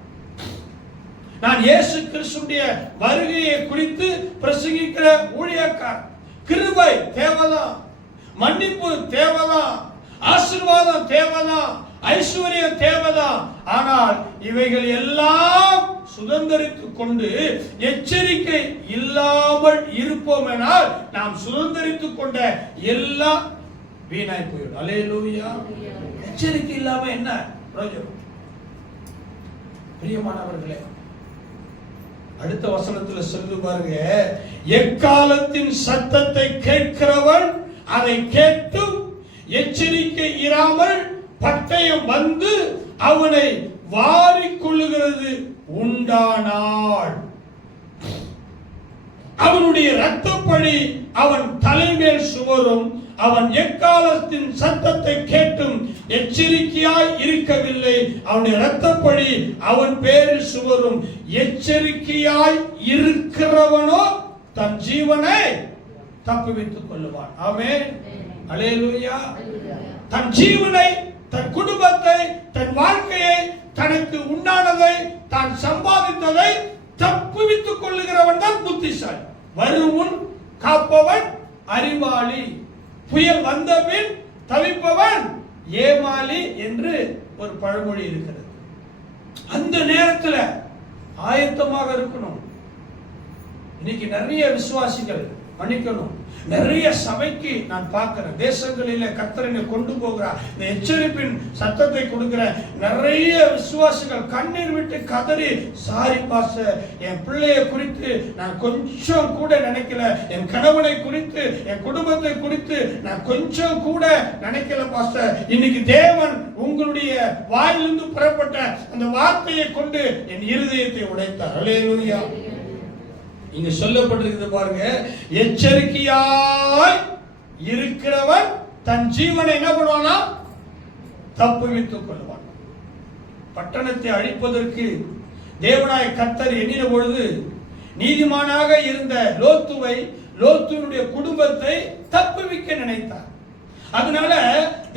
நான் இயேசு கிறிஸ்துடைய வருகையை குறித்து பிரசங்கிக்கிற ஊழியக்காரர். கிருபை தேவைதான், மன்னிப்பு தேவைதான், ஆசீர்வாதம் தேவைதான், ஐஸ்வர்யம் தேவைதான். ஆனால் இவைகள் எல்லாம் சுதந்தரித்துக் கொண்டு எச்சரிக்கை இல்லாமல் இருப்போம் என்றால் நாம் சுதந்தரித்துக் கொண்ட எல்லாம் வீணாய் போயிடும். அல்லேலூயா. எச்சரிக்கை இல்லாம என்ன பிரயோஜனம்? பிரியமானவர்களே, அடுத்த வசனத்துல சொல்லு பாருங்க, எக்காலத்தின் சத்தத்தை கேட்கிறவன் அதை கேட்டும் எச்சரிக்கை இராமல் பட்டயம் வந்து அவனை வாரிக்கொள்ளுகிறது உண்டானாள். அவனுடைய இரத்தப்பழி அவன் தலைமேல் சுவரும். அவன் எக்காலத்தின் சத்தத்தை கேட்டும் எச்சரிக்கையாய் இருக்கவில்லை. அவனுடைய இரத்தப்பழி அவன் பேரில் சுவரும். எச்சரிக்கையாய் இருக்கிறவனோ தன் ஜீவனை தப்புவித்துக் கொள்ளுவான். ஆமென். அல்லேலூயா. தன் ஜீவனை, தன் குடும்பத்தை, தன் வாழ்க்கையை, தனக்கு உண்டானதை, தான் சம்பாதித்ததை தப்புவித்துக் கொள்ளுகிறவன் தான் புத்திசாலி. வருமுன் காப்பவன் அறிவாளி, புயல் வந்தபின் தவிப்பவன் ஏமாளி என்று ஒரு பழமொழி இருக்கிறது. அந்த நேரத்தில் ஆயத்தமாக இருக்கணும். இன்னைக்கு நிறைய விசுவாசிகள் மன்னிக்கணும், நிறைய சபைக்கு நான் பார்க்கிறேன், தேசங்களில கர்த்தரை கொண்டு போகிறார், இந்த எச்சரிப்பின் சத்தத்தை கொடுக்கிற நிறைய விசுவாசிகள் கண்ணீர் விட்டு கதறி, சாரி பாஸ்டர், என் பிள்ளையை குறித்து நான் கொஞ்சம் கூட நினைக்கல, என் கணவனை குறித்து, என் குடும்பத்தை குறித்து நான் கொஞ்சம் கூட நினைக்கல பாஸ்டர். இன்னைக்கு தேவன் உங்களுடைய வாயிலிருந்து புறப்பட்ட அந்த வார்த்தையை கொண்டு என் இருதயத்தை உடைத்தார். அல்லேலூயா. இங்க சொல்லப்பட்டிருக்கிறது பாருங்க, எச்சரிக்கையாய் இருக்கிறவன் தன் ஜீவனை என்ன பண்ணுவானா? தப்புவித்துக் கொள்வான். பட்டணத்தை அழிப்பதற்கு தேவனாய கர்த்தர் எண்ணின பொழுது நீதிமானாக இருந்த லோத்துவை, லோத்துனுடைய குடும்பத்தை தப்புவிக்க நினைத்தார். அதனால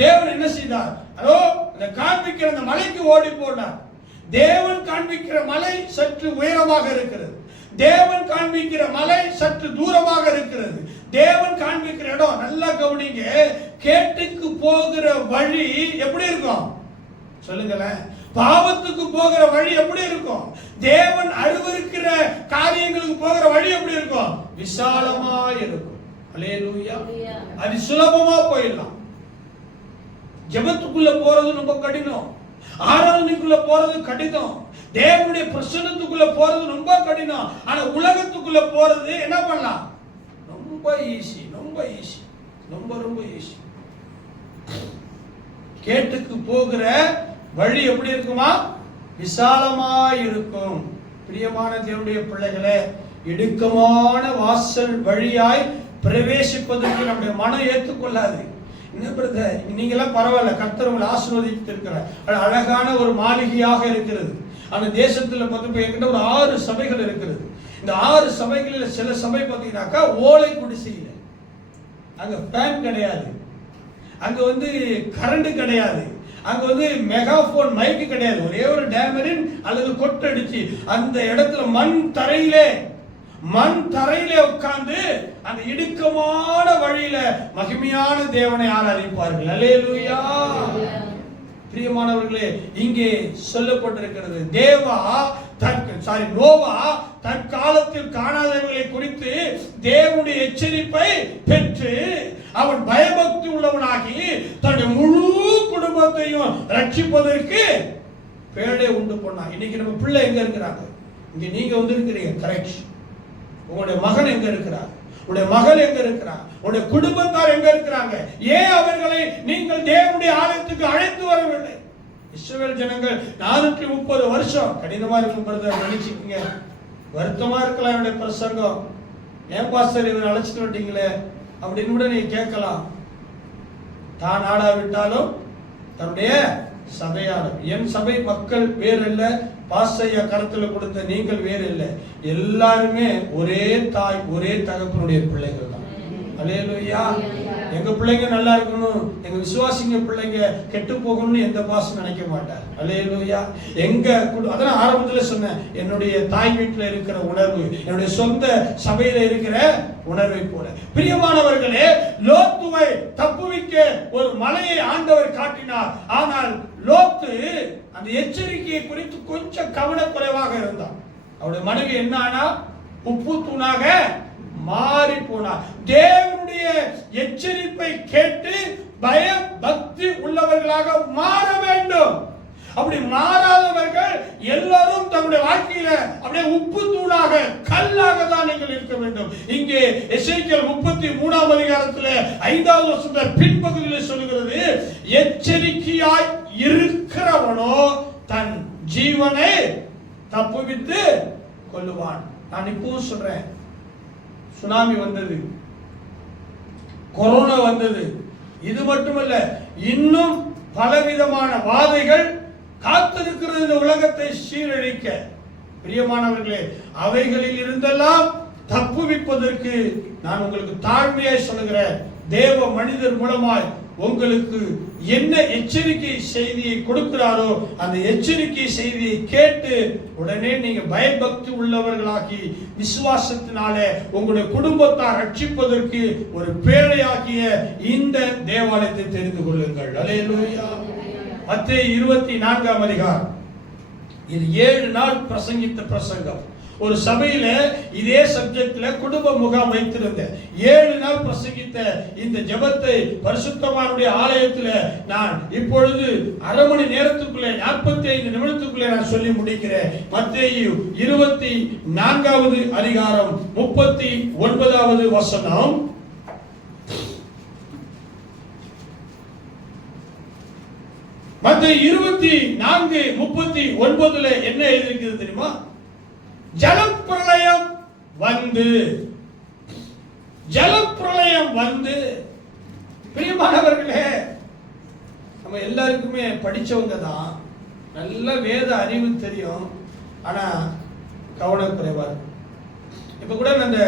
தேவன் என்ன செய்தார்? அதோ அந்த காண்பிக்கிற அந்த மலைக்கு ஓடி போனார். தேவன் காண்பிக்கிற மலை சற்று உயரமாக இருக்கிறது, தேவன் காண்பிக்கிற மலை சற்று தூரமாக இருக்கிறது. தேவன் காண்பிக்கிற இடம் நல்லா கவனிங்க, கேட்டுக்கு போகிற வழி எப்படி இருக்கும் சொல்லுங்களேன்? பாவத்துக்கு போகிற வழி எப்படி இருக்கும்? தேவன் அருவருக்கிற காரியங்களுக்கு போகிற வழி எப்படி இருக்கும்? விசாலமா இருக்கும். அல்லேலூயா. அது சுலபமா போயிடலாம். ஜெபத்துக்குள்ள போறது ரொம்ப கடினம், ஆராதனைக்குள்ள போறது கடினம், தேவனுடைய பிரசன்னத்துக்குள்ள போறது ரொம்ப கடினம். ஆனா உலகத்துக்குள்ள போறது என்ன பண்ணலாம்? ரொம்ப ஈஸி, ரொம்ப ஈஸி, ரொம்ப ரொம்ப ஈஸி. கேட்டுக்கு போகிற வழி எப்படி இருக்குமா? விசாலமா இருக்கும். பிரியமான தேவனுடைய பிள்ளைகளே, இடுக்கமான வாசல் வழியாய் பிரவேசிப்பதற்கு நம்முடைய மனம் ஏற்றுக்கொள்ளாது. என்ன பிரதர், நீங்க எல்லாம் பரவாயில்ல, கர்த்தர் உங்களை ஆசீர்வதித்து இருக்கிறார், அழகான ஒரு மாளிகையாக இருக்கிறது. அந்த தேசத்துல பார்த்தா என்கிட்ட ஒரு 6 சபைகள் இருக்கிறது. இந்த 6 சபைகளில் சில சபை பார்த்தீங்கன்னாக்கா ஓலை குடிசையில், அங்க ஃபேன் கிடையாது, அங்க கரண்ட் கிடையாது, அங்க மெகாபோன் மைக்கு கிடையாது, ஒரே ஒரு டேமரின் அல்லது கொட்டடிச்சு அந்த இடத்துல மண் தரையிலே உட்கார்ந்து அந்த இடுக்கமான வழியில மகிமையான தேவனை ஆராதிப்பார்கள். அல்லேலூயா. பிரியமானவர்களே, இங்கே சொல்லப்பட்டிருக்கிறது, நோவா தற்காலத்தில் காணாதவர்களை குறித்து தேவனுடைய எச்சரிப்பை பெற்று அவன் பயபக்தி உள்ளவனாகி தன்னுடைய முழு குடும்பத்தையும் ரட்சிப்பதற்கு பேழை உண்டு பண்ணான். இன்னைக்கு நம்ம பிள்ளை எங்க இருக்கிறாங்க? இங்க நீங்க வந்திருக்கிறீங்க, கரெக்ட். உங்களுடைய மகன் எங்க இருக்கிறார்? உங்களுடைய மகள் எங்க இருக்கிறார்? உங்களுடைய குடும்பத்தார் எங்க இருக்கிறாங்க? ஏன் அவர்களை நீங்கள் தேவனுடைய ஆலயத்துக்கு அழைத்து வரவில்லை? இஸ்ரவேல் ஜனங்கள் 430 வருஷம் கடினமா இருக்குங்கிறத நினைச்சுக்கீங்க. வருத்தமா இருக்கலாம் என்னுடைய பிரசங்கம், ஏன் பாஸ்டர் இவரை அழைச்சிட்டு விட்டீங்களே அப்படின்னு கூட நீங்க கேட்கலாம். தான் ஆடாவிட்டாலும் தன்னுடைய சபையாளர், என் சபை மக்கள் வேறு இல்லை, பாஸ்டையா கருத்துல கொடுத்த நீங்கள் வேறு இல்லை, எல்லாருமே ஒரே தாய் ஒரே தகப்பனுடைய பிள்ளைகள் தான். அல்லேலூயா. எங்க பிள்ளைங்க நல்லா இருக்கணும், எங்க விசுவாசிங்க பிள்ளைங்க கெட்டு போகணும்னு எந்த பாசம் நினைக்க மாட்டார். அல்லேலூயா. எங்க அதான் ஆரம்பத்தில் சொன்னேன், என்னுடைய தாய் வீட்டில் இருக்கிற உணர்வு, என்னுடைய சொந்த சபையில இருக்கிற உணர்வை போல. பிரியமானவர்களே, லோத்துவை தப்புவிக்க ஒரு மலையை ஆண்டவர் காட்டினார். ஆனால் லோத்து அந்த எச்சரிக்கையை குறித்து கொஞ்சம் கவனக்குறைவாக இருந்தார். அவருடைய மனைவி என்ன ஆனா, உப்பு தூணாக மாறி போனார். தேவனுடைய எச்சரிப்பை கேட்டு பய பக்தி உள்ளவர்களாக மாற வேண்டும். அப்படி மாறாதவர்கள் எல்லாரும் தன்னுடைய வாழ்க்கையில அப்படியே உப்பு தூளாக கல்லாக தான் நீங்கள் இருக்க வேண்டும். இங்கே எசேக்கியேல் 33ஆம் அதிகாரத்தில் 5வது வசனத்தை பின்பகுதியில் சொல்லுகிறது, எச்சரிக்கையாய் இருக்கிறவனோ தன் ஜீவனை தப்புவித்து கொள்ளுவான். நான் இப்பவும் சொல்றேன், சுனாமி வந்தது, கொரோனா வந்தது, இது மட்டுமல்ல இன்னும் பலவிதமான வாதைகள் காத்திருக்கிறது இந்த உலகத்தை சீரழிக்க. பிரியமானவர்களே, அவைகளில் இருந்தெல்லாம் தப்புவிப்பதற்கு நான் உங்களுக்கு தாழ்மையாய் சொல்லுகிறேன், தேவ மனிதர் மூலமாய் உங்களுக்கு என்ன எச்சரிக்கை செய்தியை கொடுக்கிறாரோ அந்த எச்சரிக்கை செய்தியை கேட்டு உடனே நீங்க பயபக்தி உள்ளவர்களாகி விசுவாசத்தினாலே உங்களுடைய குடும்பத்தார் ரட்சிப்பதற்கு ஒரு பேழையாகிய இந்த தேவாலயத்தை தெரிந்து கொள்ளுங்கள். அல்லேலூயா. மத்தேயு 24ஆம் அதிகாரம், இது 7 நாள் பிரசங்கித்த பிரசங்கம். ஒரு சபையில இதே சப்ஜெக்ட்ல குடும்ப முகாம் வைத்திருந்த 7 நாள் பிரசங்கித்த இந்த ஜெபத்தை பரிசுத்தவானுடைய ஆலயத்துல நான் இப்பொழுது அரை மணி நேரத்துக்குள்ளே 45 நிமிடத்துக்குள்ளே நான் சொல்லி முடிக்கிறேன். மத்தேயு 24வது அதிகாரம் 39வது வசனம். மத்தேயு 24:39 என்ன எழுதியிருக்கிறது தெரியுமா? ஜலப்பிரளயம் வந்து, ஜலப்பிரளயம் வந்து. பிரியமானவர்களே, நம்ம எல்லாருக்குமே படிச்சவங்க தான், நல்ல வேத அறிவு தெரியும், ஆனா கவனக்குறைவா இருக்கு. இப்ப கூட நான் அந்த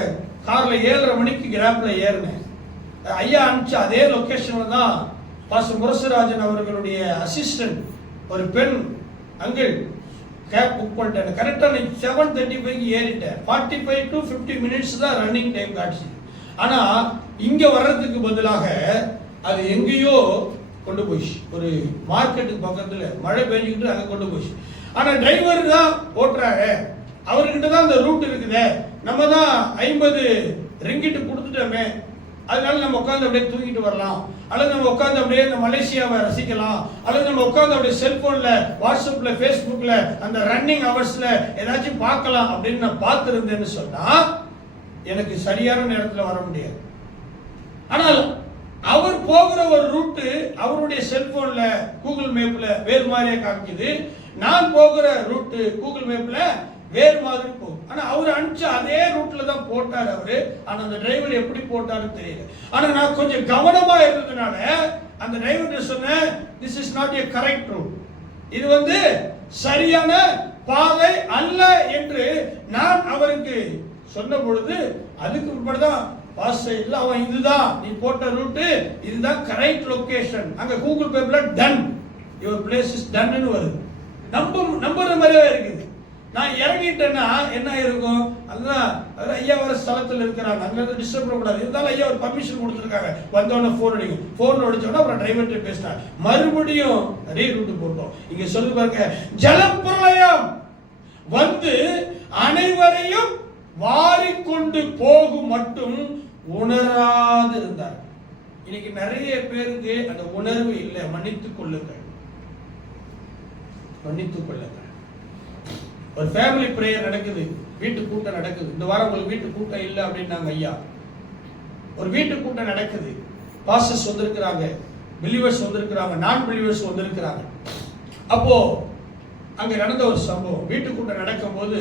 கார்ல 7:30 மணிக்கு கிராப்ல ஏறினேன். ஐயா அனுப்பிச்ச அதே லொகேஷன்ல தான் பாஸ்டர் முரசராஜன் அவர்களுடைய அசிஸ்டன்ட் ஒரு பெண், அங்கிள் கேப் புக் பண்ணிட்டேன். கரெக்டாக 7:35 ஏறிட்டேன். 45 to 50 மினிட்ஸ் தான் ரன்னிங் டைம் காட்சி. ஆனால் இங்கே வர்றதுக்கு பதிலாக அது எங்கேயோ கொண்டு போயிடுச்சு, ஒரு மார்க்கெட்டுக்கு பக்கத்தில் மழை பெஞ்சுக்கிட்டு அங்கே கொண்டு போயிடுச்சு. ஆனால் டிரைவர் தான் ஓட்டுறாரு, அவர்கிட்ட தான் அந்த ரூட் இருக்குது, நம்ம தான் 50 ரிங்கிட்டு கொடுத்துட்டோமே, அதனால நம்ம உட்காந்து அப்படியே தூங்கிட்டு வரலாம், அல்லது நம்ம உட்காந்து அப்படியே இந்த மலேசியாவை ரசிக்கலாம், அல்லது நம்ம உட்காந்து அப்படியே செல்போன்ல வாட்ஸ்அப்ல ஃபேஸ்புக்ல அந்த ரன்னிங் ஹவர்ஸ்ல ஏதாச்சும் பார்க்கலாம் அப்படின்னு நான் பார்த்துருந்தேன்னு சொன்னா எனக்கு சரியான நேரத்தில் வர முடியாது. ஆனால் அவர் போகிற ஒரு ரூட்டு அவருடைய செல்போன்ல கூகுள் மேப்ல வேறு மாதிரியே காமிக்குது, நான் போகிற ரூட்டு கூகுள் மேப்ல வேறு மாதிரி போகும். ஆனா அவர் அனுப்பிச்ச அதே ரூட்ல தான் போட்டார் அவரு. ஆனா அந்த டிரைவர் எப்படி போட்டாருன்னு தெரியல. ஆனா நான் கொஞ்சம் கவனமா இருந்ததுனால அந்த டிரைவர் சொன்னேன், this is not a correct route, இது வந்து சரியான பாதை அல்ல என்று நான் அவருக்கு சொன்ன பொழுது அதுக்கு பிற்பாடுதான் பாஸ்டர் இல்ல, அவன் இதுதான் நீ போட்ட ரூட்டு, இதுதான் கரெக்ட் லொகேஷன், அங்க கூகுள் மேப்ல done, your place is done வருது. நம்புற மாதிரியே இருக்குது. நான் இறங்கிட்டேன்னா என்ன இருக்கும், அதுதான் ஐயா வர ஸ்தலத்தில் இருக்கிறாங்க, அங்கிருந்து டிஸ்டர்ப் பண்ணக்கூடாது, இருந்தாலும் ஐயா ஒரு பர்மிஷன் கொடுத்துருக்காங்க, வந்தோடனே ஃபோன் அடிக்கும், ஃபோன் அடிச்சோன்னா அப்புறம் டிரைவர்கிட்ட பேசினார், மறுபடியும் ரீ ரூட்டு போட்டோம். இங்க சொல்லி பாருங்க, ஜலப்பிரளயம் வந்து அனைவரையும் வாரிக்கொண்டு போகும் மட்டும் உணராது இருந்தார். இன்னைக்கு நிறைய பேருக்கு அந்த உணர்வு இல்லை. மன்னித்துக் கொள்ளுங்கள், மன்னித்துக் கொள்ளுங்கள். ஒரு ஃபேமிலி பிரேயர் நடக்குது, வீட்டு கூட்டம் நடக்குது. இந்த வாரம் உங்களுக்கு வீட்டு கூட்டம் இல்லை அப்படின்னாங்க ஐயா. ஒரு வீட்டு கூட்டம் நடக்குது, பாஸ்டர்ஸ் வந்திருக்கிறாங்க, பிலீவர்ஸ் வந்திருக்கிறாங்க, நான் பிலீவர்ஸ் வந்திருக்கிறாங்க. அப்போ அங்க நடந்த ஒரு சம்பவம், வீட்டு கூட்டம் நடக்கும் போது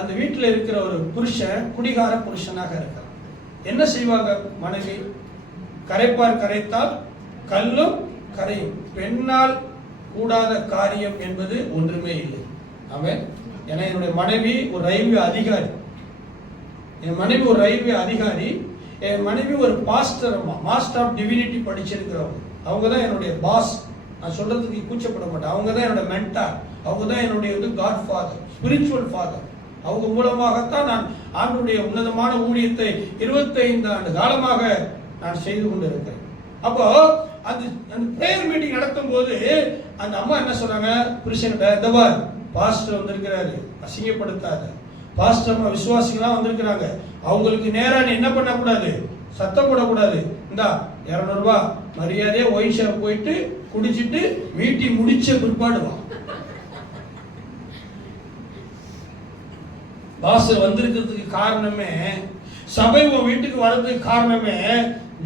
அந்த வீட்டில் இருக்கிற ஒரு புருஷன் குடிகார புருஷனாக இருக்கார். என்ன செய்வாங்க மனைவி, கரைப்பார் கரைத்தால் கல்லும் கரையும், பெண்ணால் கூடாத காரியம் என்பது ஒன்றுமே இல்லை. ஆமென். என்னுடைய மனைவி ஒரு ரயில்வே அதிகாரி, என் மனைவி ஒரு ரயில்வே அதிகாரி. என் மனைவி ஒரு பாஸ்டர் அம்மா, மாஸ்டர் ஆஃப் டிவினிட்டி படிச்சிருக்கிறவங்க. அவங்க தான் என்னுடைய பாஸ். நான் சொல்றதுக்கு கூச்சப்பட மாட்டேன். அவங்க தான் என்னோட மென்டார். அவங்க தான் என்னுடைய காட் ஃபாதர், ஸ்பிரிச்சுவல் ஃபாதர். அவங்க மூலமாகத்தான் நான் ஆண்டுடைய உன்னதமான ஊழியத்தை 25 ஆண்டு காலமாக நான் செய்து கொண்டு இருக்கிறேன். அப்போ அந்த பிரேயர் மீட்டிங் நடத்தும் போது அந்த அம்மா என்ன சொன்னாங்க, புருஷன்கிட்ட, இந்த பாஸ்டர் வந்திருக்கிறாரு, அசிங்கப்படுத்தாத. பாஸ்டர் அம்மா விசுவாசிகளாம் வந்திருக்கிறாங்க, அவங்களுக்கு நேரா நீ என்ன பண்ணக்கூடாது, சத்தம் போடக்கூடாது. இந்தா 200 ரூபாய் மரியாதையா ஒயின் ஷாப் போயிட்டு குடிச்சிட்டு மீட்டிங் முடிச்ச பிற்பாடுவான். பாஸ்டர் வந்திருக்கிறதுக்கு காரணமே, சபை உன் வீட்டுக்கு வர்றதுக்கு காரணமே,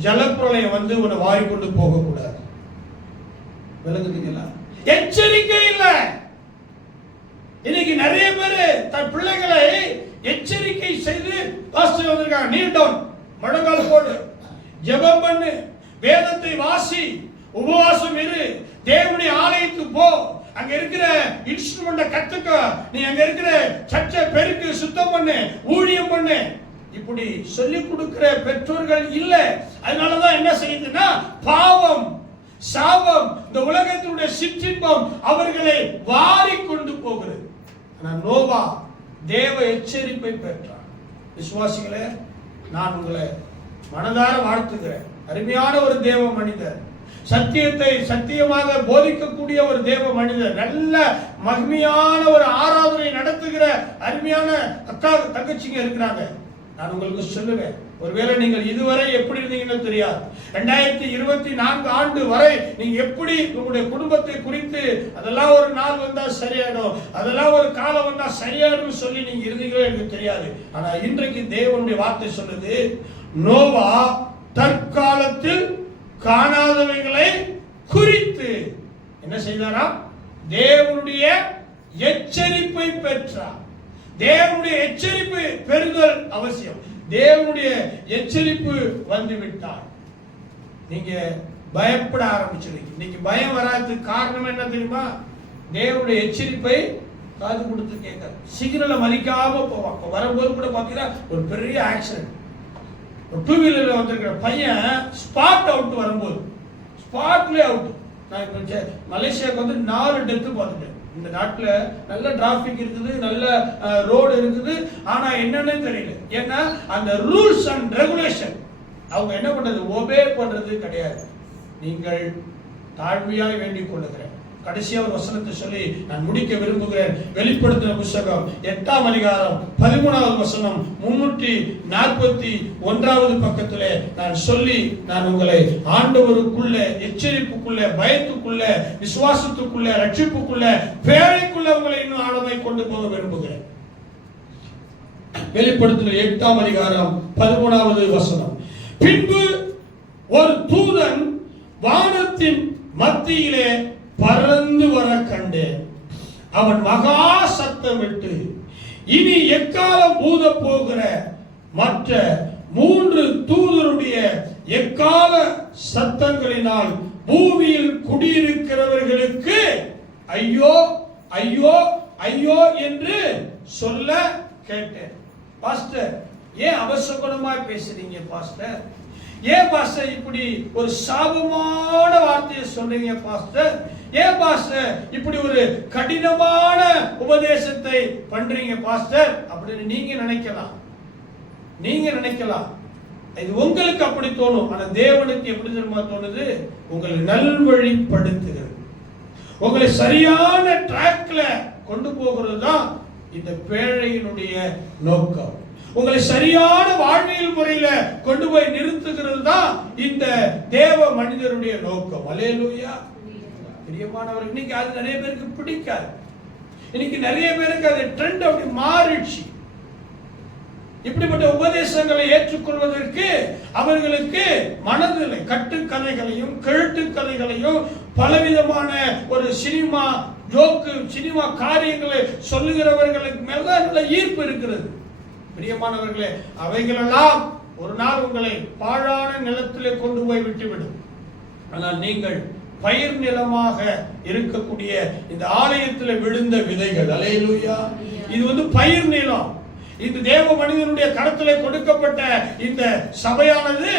ஜலப்பிரளயம் வந்து உன்னை வாரி கொண்டு போக கூடாது. விளங்குதுங்களா? எச்சரிக்கை இல்லை. இன்னைக்கு நிறைய பேர் தன் பிள்ளைகளை எச்சரிக்கை செய்து பாஸ்டர் வந்திருக்காங்க, நீ டவுன், முழங்கால் போடு, ஜெபம் பண்ணு, வேதத்தை வாசி, உபவாசம் இரு, தேவனுடைய ஆலயத்துக்கு போ, அங்க இருக்கிற இன்ஸ்ட்ருமெண்ட கத்துக்க, நீ அங்க இருக்கிற சர்ச்சை பெருக்கு, சுத்தம் பண்ணு, ஊழியம் பண்ணு, இப்படி சொல்லி கொடுக்கிற பெற்றோர்கள் இல்ல. அதனாலதான் என்ன செய்யுதுன்னா, பாவம், சாபம், இந்த உலகத்தினுடைய சிற்றின்பம் அவர்களை வாரி கொண்டு போகிறது. ஆனால் நோவா தேவ எச்சரிப்பை பெற்றார். விசுவாசிகளே, நான் உங்களை மனதார வாழ்த்துகிறேன். அருமையான ஒரு தேவ மனிதர், சத்தியத்தை சத்தியமாக போதிக்கக்கூடிய ஒரு தேவ மனிதர், நல்ல மகிமையான ஒரு ஆராதனை நடத்துகிற அருமையான அக்கா தங்கச்சிங்க இருக்கிறாங்க. நான் உங்களுக்கு சொல்லுவேன், ஒருவேளை நீங்கள் இதுவரை எப்படி இருந்தீங்கன்னு தெரியாது, 2024 ஆண்டு வரை நீங்க எப்படி உங்களுடைய குடும்பத்தை குறித்து அதெல்லாம் ஒரு நாள் வந்தா சரியாயிடும், அதெல்லாம் ஒரு காலம் வந்தா சரியாயிடும் சொல்லி நீங்க இருந்தீங்களோ எனக்கு தெரியாது. ஆனா இன்றைக்கு தேவனுடைய வார்த்தை சொல்லுது, நோவா தற்காலத்தில் காணாதவைகளை குறித்து என்ன செய்தாரா, தேவனுடைய எச்சரிப்பை பெற்றார். தேவனுடைய எச்சரிப்பு பெறுதல் அவசியம். தேவனுடைய எச்சரிப்பு வந்துவிட்டார், நீங்க பயப்பட ஆரம்பிச்சிருக்கீங்க. இன்னைக்கு பயம் வராததுக்கு காரணம் என்ன தெரியுமா? தேவனுடைய எச்சரிப்பை காது கொடுத்து கேட்க, சிக்னலை மதிக்காம போவான். வரும்போது கூட பாத்தீங்கன்னா ஒரு பெரிய ஆக்சிடென்ட், ஒரு 2 வீலர்ல வந்திருக்கிற பையன் ஸ்பாட் அவுட் வரும்போது, ஸ்பாட்லயே அவுட். நான் இப்ப மலேசியாவுக்கு வந்து 4 டெத்து பார்த்துட்டேன். இந்த நாட்டுல நல்ல டிராபிக் இருக்குது, நல்ல ரோடு இருக்குது, ஆனா என்னன்னு தெரியல. ஏன்னா அந்த ரூல்ஸ் அண்ட் ரெகுலேஷன் அவங்க என்ன பண்றது, ஒபே பண்றது கிடையாது. நீங்கள் தாழ்மையாய் வேண்டிக் கொள்ளுகிறேன். கடைசியா ஒரு வசனத்தை சொல்லி நான் முடிக்க விரும்புகிறேன். வெளிப்படுத்தின புத்தகம் 8ஆம் அதிகாரம் 13வது வசனம் 341வது பக்கத்திலே நான் சொல்லி நான் உங்களை ஆண்டவருக்குள்ள, எச்சரிப்புக்குள்ள, பயத்துக்குள்ள, விசுவாசத்துக்குள்ள, ரட்சிப்புக்குள்ள, பேழைக்குள்ள உங்களை இன்னும் ஆழமாய் கொண்டு போக விரும்புகிறேன். வெளிப்படுத்தின 8ஆம் அதிகாரம் 13வது வசனம், பின்பு ஒரு தூதன் வானத்தின் மத்தியிலே பறந்து வர கண்டேன். அவன் மகா சத்தமிட்டு, இனி எக்காலம் ஊத போகிற மற்ற 3 தூதருடைய எக்கால சத்தங்களினால் பூமியில் குடியிருக்கிறவர்களுக்கு ஐயோ ஐயோ ஐயோ என்று சொல்ல கேட்டேன். பாஸ்டர், ஏன் அவசகுணமாய் பேசுறீங்க பாஸ்டர்? ஏன் பாஸ்டர் இப்படி ஒரு சாபமான வார்த்தையை சொல்றீங்க பாஸ்டர்? ஏன் பாஸ்டர் இப்படி ஒரு கடினமான உபதேசத்தை பண்றீங்க பாஸ்டர் அப்படின்னு நீங்க நினைக்கலாம். இது உங்களுக்கு அப்படி தோணும். ஆனா தேவனுக்கு எப்படி தெரியுமா தோணுது? உங்களை நல்வழிப்படுத்துகிறது, உங்களை சரியான ட்ராக்ல கொண்டு போகிறது தான் இந்த பேழையினுடைய நோக்கம். உங்களை சரியான வாழ்வியல் முறையில கொண்டு போய் நிறுத்துகிறது தான் இந்த தேவ மனிதருடைய நோக்கம். அல்லேலூயா. பிரியமானவர், இன்னைக்கு அது நிறைய பேருக்கு பிடிக்காது. இன்னைக்கு நிறைய பேருக்கு அது ட்ரெண்ட் அப்படி மாறிடுச்சு. இப்படிப்பட்ட உபதேசங்களை ஏற்றுக்கொள்வதற்கு அவர்களுக்கு மனதில் கட்டுக்கதைகளையும் கிழட்டு கதைகளையும் பலவிதமான ஒரு சினிமா ஜோக்கு, சினிமா காரியங்களை சொல்லுகிறவர்களுக்கு மேல்தான் நல்ல ஈர்ப்பு இருக்கிறது. பிரியமானவர்களே, அவைகளெல்லாம் ஒரு நாள் உங்களை பாழான நிலத்திலே கொண்டு போய் விட்டுவிடும். ஆனால் நீங்கள் பயிர் நிலமாக இருக்கக்கூடிய இந்த ஆலயத்தில் விழுந்த விதைகள், அல்லேலூயா, இது பயிர் நிலம். இந்த தேவ மனிதனுடைய கரத்திலே கொடுக்கப்பட்ட இந்த சபையானது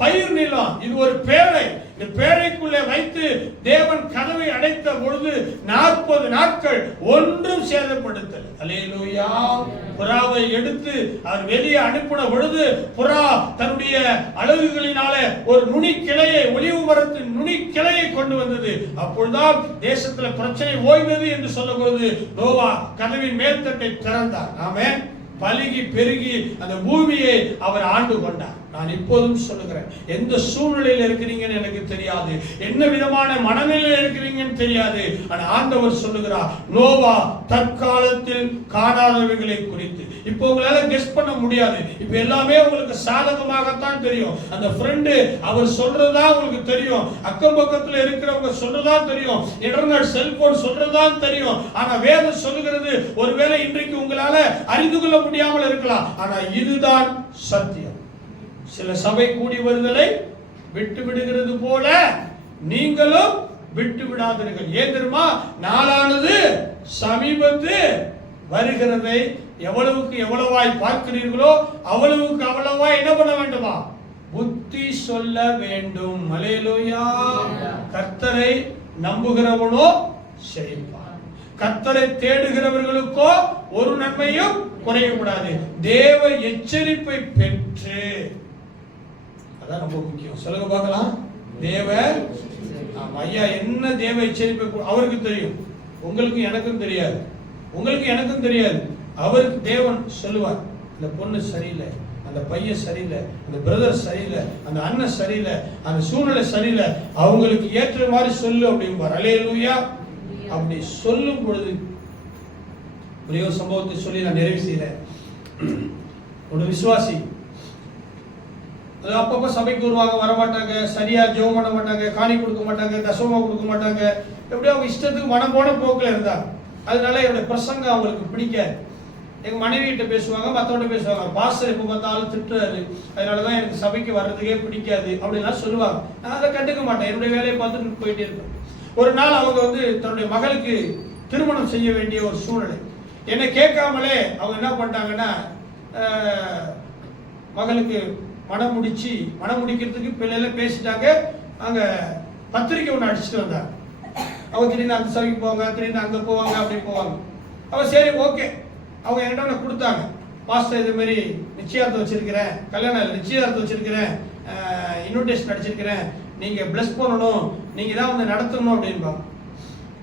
பயிர் நிலம். இது ஒரு பேழை. இந்த பேழைக்குள்ளே வைத்து தேவன் கதவை அடைத்த பொழுது 40 நாட்கள் ஒன்றும் சேதப்படுத்தல். அல்லேலூயா. புறாவை எடுத்து அவர் வெளியே அனுப்பின பொழுது புறா தன்னுடைய அலகுகளினால ஒரு நுனி கிளையை, ஒலிவு மரத்தின் நுனி கிளையை கொண்டு வந்தது. அப்பொழுதுதான் தேசத்துல பிரச்சனை ஓய்ந்தது என்று சொல்லும் பொழுது நோவா கதவின் மேல்தட்டை திறந்தார். ஆமென். பலுகி பெருகி அந்த பூமியை அவர் ஆண்டு கொண்டார். நான் இப்போதும் சொல்லுகிறேன், எந்த சூழ்நிலையில் இருக்கிறீங்கன்னு எனக்கு தெரியாது, என்ன விதமான மனநிலையில் இருக்கிறீங்கன்னு தெரியாது. ஆனா ஆண்டவர் சொல்லுகிறார், நோவா தற்காலத்தில் காணாதவைகளை குறித்து. இப்போ உங்களால கெஸ் பண்ண முடியாது. இப்ப எல்லாமே உங்களுக்கு சாதகமாகத்தான் தெரியும். அந்த ஃப்ரெண்டு அவர் சொல்றதா உங்களுக்கு தெரியும், அக்கம் பக்கத்துல இருக்கிறவங்க சொல்றதா தெரியும், இன்டர்நெட் செல்போன் சொல்றதா தெரியும். ஆனா வேதம் சொல்லுகிறது, ஒருவேளை இன்றைக்கு உங்களால அறிந்து கொள்ள முடியாமல் இருக்கலாம், ஆனா இதுதான் சத்தியம். சில சபை கூடி வருதலை விட்டு விடுகிறது போல நீங்களும் விட்டு விடாதீர்கள். ஏன் தெரியுமா? நாளானது சமீபத்து வருகிறதை எவ்வளவுக்கு எவ்வளவாய் பார்க்கிறீர்களோ அவ்வளவுக்கு அவ்வளவாய் என்ன பண்ண வேண்டுமா? புத்தி சொல்ல வேண்டும். அல்லேலூயா. கர்த்தரை நம்புகிறவனோ செழிப்பான். கர்த்தரை தேடுகிறவர்களுக்கோ ஒரு நன்மையும் குறையக்கூடாது. தேவ எச்சரிப்பை பெற்று, அதான் ரொம்ப முக்கியம். சொல்லுங்க பார்க்கலாம். தேவ ஐயா என்ன தேவ எச்சரிப்பை அவருக்கு தெரியும், உங்களுக்கு எனக்கும் தெரியாது, உங்களுக்கு எனக்கும் தெரியாது. அவருக்கு தேவன் சொல்லுவார், இந்த பொண்ணு சரியில்லை, அந்த பையன் சரியில்லை, அந்த பிரதர் சரியில்லை, அந்த அண்ணன் சரியில்லை, அந்த சூழ்நிலை சரியில்லை, அவங்களுக்கு ஏற்ற மாதிரி சொல்லு அப்படிம்பார். அல்லேலூயா. அப்படி சொல்லும் பொழுது ஒரே ஒரு சம்பவத்தை சொல்லி நான் நிறைவு செய்கிறேன். ஒரு விசுவாசி அப்பப்போ சபைக்கு வருவாங்க, வரமாட்டாங்க, சரியா ஜெபம் பண்ண மாட்டாங்க, காணி கொடுக்க மாட்டாங்க, தசமா கொடுக்க மாட்டாங்க, எப்படியும் அவங்க இஷ்டத்துக்கு மனம் போன போக்கில் இருந்தாங்க. அதனால என்னுடைய பிரசங்கம் அவங்களுக்கு பிடிக்காது. எங்க மனைவி கிட்ட பேசுவாங்க, மற்றவங்க பேசுவாங்க, பாஸ்டர் எப்போ பார்த்தாலும் திட்டுறாரு, அதனாலதான் எனக்கு சபைக்கு வர்றதுக்கே பிடிக்காது அப்படின்லாம் சொல்லுவாங்க. நான் அதை கண்டுக்க மாட்டேன், என்னுடைய வேலையை பார்த்துட்டு போயிட்டே இருப்பேன். ஒரு நாள் அவங்க தன்னுடைய மகளுக்கு திருமணம் செய்ய வேண்டிய ஒரு சூழ்நிலை. என்னை கேட்காமலே அவங்க என்ன பண்ணிட்டாங்கன்னா, மகளுக்கு மனம் முடிக்கிறதுக்கு பிள்ளைல பேசிட்டாங்க. அங்க பத்திரிக்கை ஒன்று அடிச்சுட்டு வந்தாங்க. அவங்க திடீர்னு அந்த சபைக்கு போவாங்க, திடீர்னு அங்கே போவாங்க, அப்படி போவாங்க. அவ சரி ஓகே, அவங்க என்கிட்ட ஒன்று கொடுத்தாங்க, பாஸ்டர் இது மாதிரி நிச்சயார்த்தம் வச்சிருக்கிறேன், கல்யாணம் நிச்சயார்த்தம் வச்சிருக்கிறேன், இன்விடேஷன் அடிச்சிருக்கிறேன், நீங்க பிளஸ் பண்ணணும், நீங்க தான் வந்து நடத்தணும் அப்படின்பாங்க.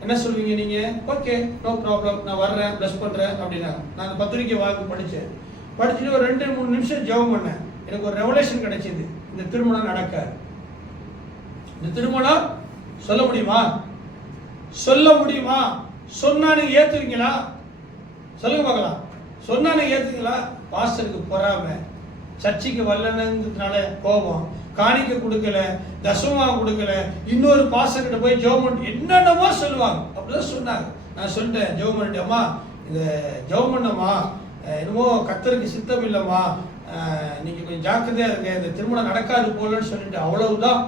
என்ன சொல்லுவீங்க நீங்க? ஓகே நோ ப்ராப்ளம், நான் வர்றேன், பிளஸ் பண்றேன் அப்படின்னா. நான் அந்த பத்திரிக்கை வாங்கி படிச்சுட்டு ஒரு 2-3 நிமிஷம் ஜெபம் பண்ணேன். எனக்கு ஒரு ரெவலேஷன் கிடைச்சது. இந்த திருமணம் நடக்காது. இந்த திருமணம் சொல்ல முடியுமா? சொன்னா நீங்க ஏத்துவீங்களா? சொல்லுங்க பார்க்கலாம். சொன்னா நீங்க ஏத்துவீங்களா? பாஸ்டருக்கு பொறாமை, சர்ச்சைக்கு வரலன்றதுனால கோபம், காணிக்க கொடுக்கல, தசமா கொடுக்கல, இன்னொரு பாஸ்டர் கிட்ட போய் ஜெபம் என்னென்னமோ சொல்லுவாங்க. அப்படிதான் சொன்னாங்க. நான் சொல்லிட்டேன், ஜெபம் பண்ணிட்டு, அம்மா இந்த ஜெபம் பண்ணம்மா, என்னமோ கர்த்தருக்கு சித்தம் இல்லைம்மா, நீங்க கொஞ்சம் ஜாக்கிரதையா இருங்க, இந்த திருமணம் நடக்காது போலன்னு சொல்லிட்டு அவ்வளவுதான்.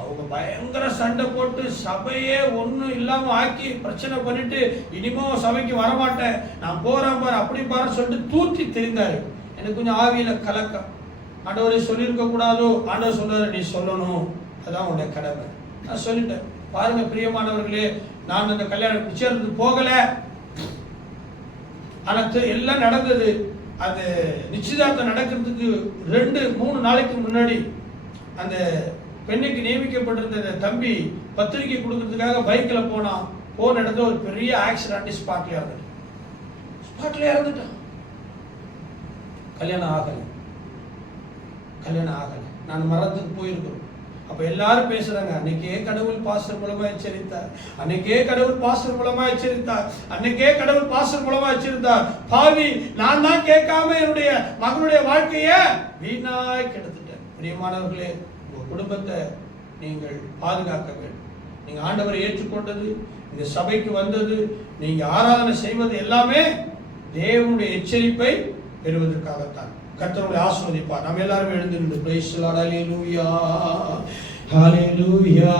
அவங்க பயங்கர சண்டை போட்டு சபையே ஒன்றும் இல்லாம ஆக்கி பிரச்சனை பண்ணிட்டு, இனிமோ சபைக்கு வரமாட்டேன், நான் போறேன் பாரு, அப்படி பாரு சொல்லிட்டு தூற்றி தெரிந்தாரு. எனக்கு கொஞ்சம் ஆவியில கலக்கம். ஆண்டவரை சொல்லியிருக்க கூடாதோ? ஆண்டவர் சொல்றாரு, நீ சொல்லணும், அதான் உன்னுடைய கடமை. நான் சொல்லிட்டேன். பாருங்க பிரியமானவர்களே, நான் அந்த கல்யாணம் நிச்சயத்துக்கு போகல, ஆனா எல்லாம் நடந்தது. அந்த நிச்சயதார்த்தம் நடக்கிறதுக்கு 2-3 நாளைக்கு முன்னாடி அந்த பெண்ணுக்கு நியமிக்கப்பட்டிருந்த தம்பி பத்திரிகை கொடுக்கறதுக்காக பைக்கில் போனான். போன இடத்துல ஒரு பெரிய ஆக்சிடென்ட், ஸ்பாட்ல இறந்துட்டான். கல்யாணம் ஆகலை. நான் மரத்துக்கு போயிருக்கிறோம். அப்ப எல்லாரும் பேசுறாங்க, அன்னைக்கே கடவுள் பாஸ்டர் மூலமா எச்சரித்தார், அன்னைக்கே கடவுள் பாஸ்டர் மூலமா எச்சரித்தார். பாவி, நான் தான் கேட்காம என்னுடைய மகனுடைய வாழ்க்கைய வீணாய் கெடுத்துட்டேன். பிரியமானவர்களே, உங்க குடும்பத்தை நீங்கள் பாதுகாக்க வேண்டும். நீங்க ஆண்டவரை ஏற்றுக்கொண்டது, இந்த சபைக்கு வந்தது, நீங்க ஆராதனை செய்வது எல்லாமே தேவனுடைய எச்சரிப்பை பெறுவதற்காகத்தான். கர்த்தருடைய ஆசீர்வதிப்பார். நாம் எல்லாரும் எழுந்து நின்று பிரைஸ் தி லார்ட். ஹல்லேலூயா, ஹalleluya.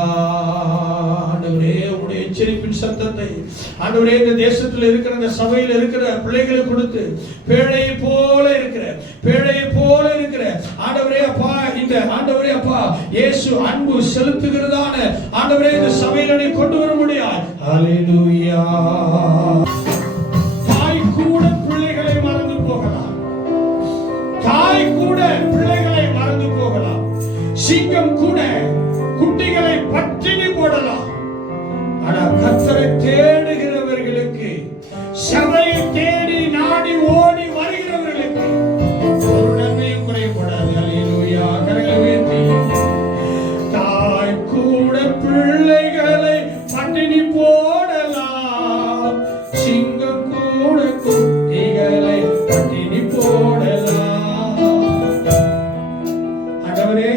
ஆண்டவரே உம்முடைய எச்சரிப்பின் சத்தத்தை ஆண்டவரே இந்த தேசத்தில் இருக்கிற இந்த சபையில் இருக்கிற பிள்ளைகளை கொடுத்து பேழையை போல இருக்கிற ஆண்டவரே அப்பா, இந்த ஆண்டவரே அப்பா இயேசு அன்பு செலுத்துகிறதான ஆண்டவரே இந்த சபையில நீ கொண்டு வர முடியாது. ஹalleluya. தாய் கூட பிள்ளைகளை மறந்து போகலாம், சிங்கம் கூட குட்டிகளை பட்டினி போடலாம். ஆனா கர்த்தரை தேடுகிறவர்களுக்கு, சபையை தேடி நாடி ஓடி வருகிறவர்களுக்கு ஒரு நன்மையும் குறைபடாது. அல்லேலூயா. கரங்களை உயர்த்தி, தாய் கூட பிள்ளைகளை பட்டினி போடலாம், சிங்கம் கூட குட்டிகளை பட்டினி போடலாம். ஆண்டவரே,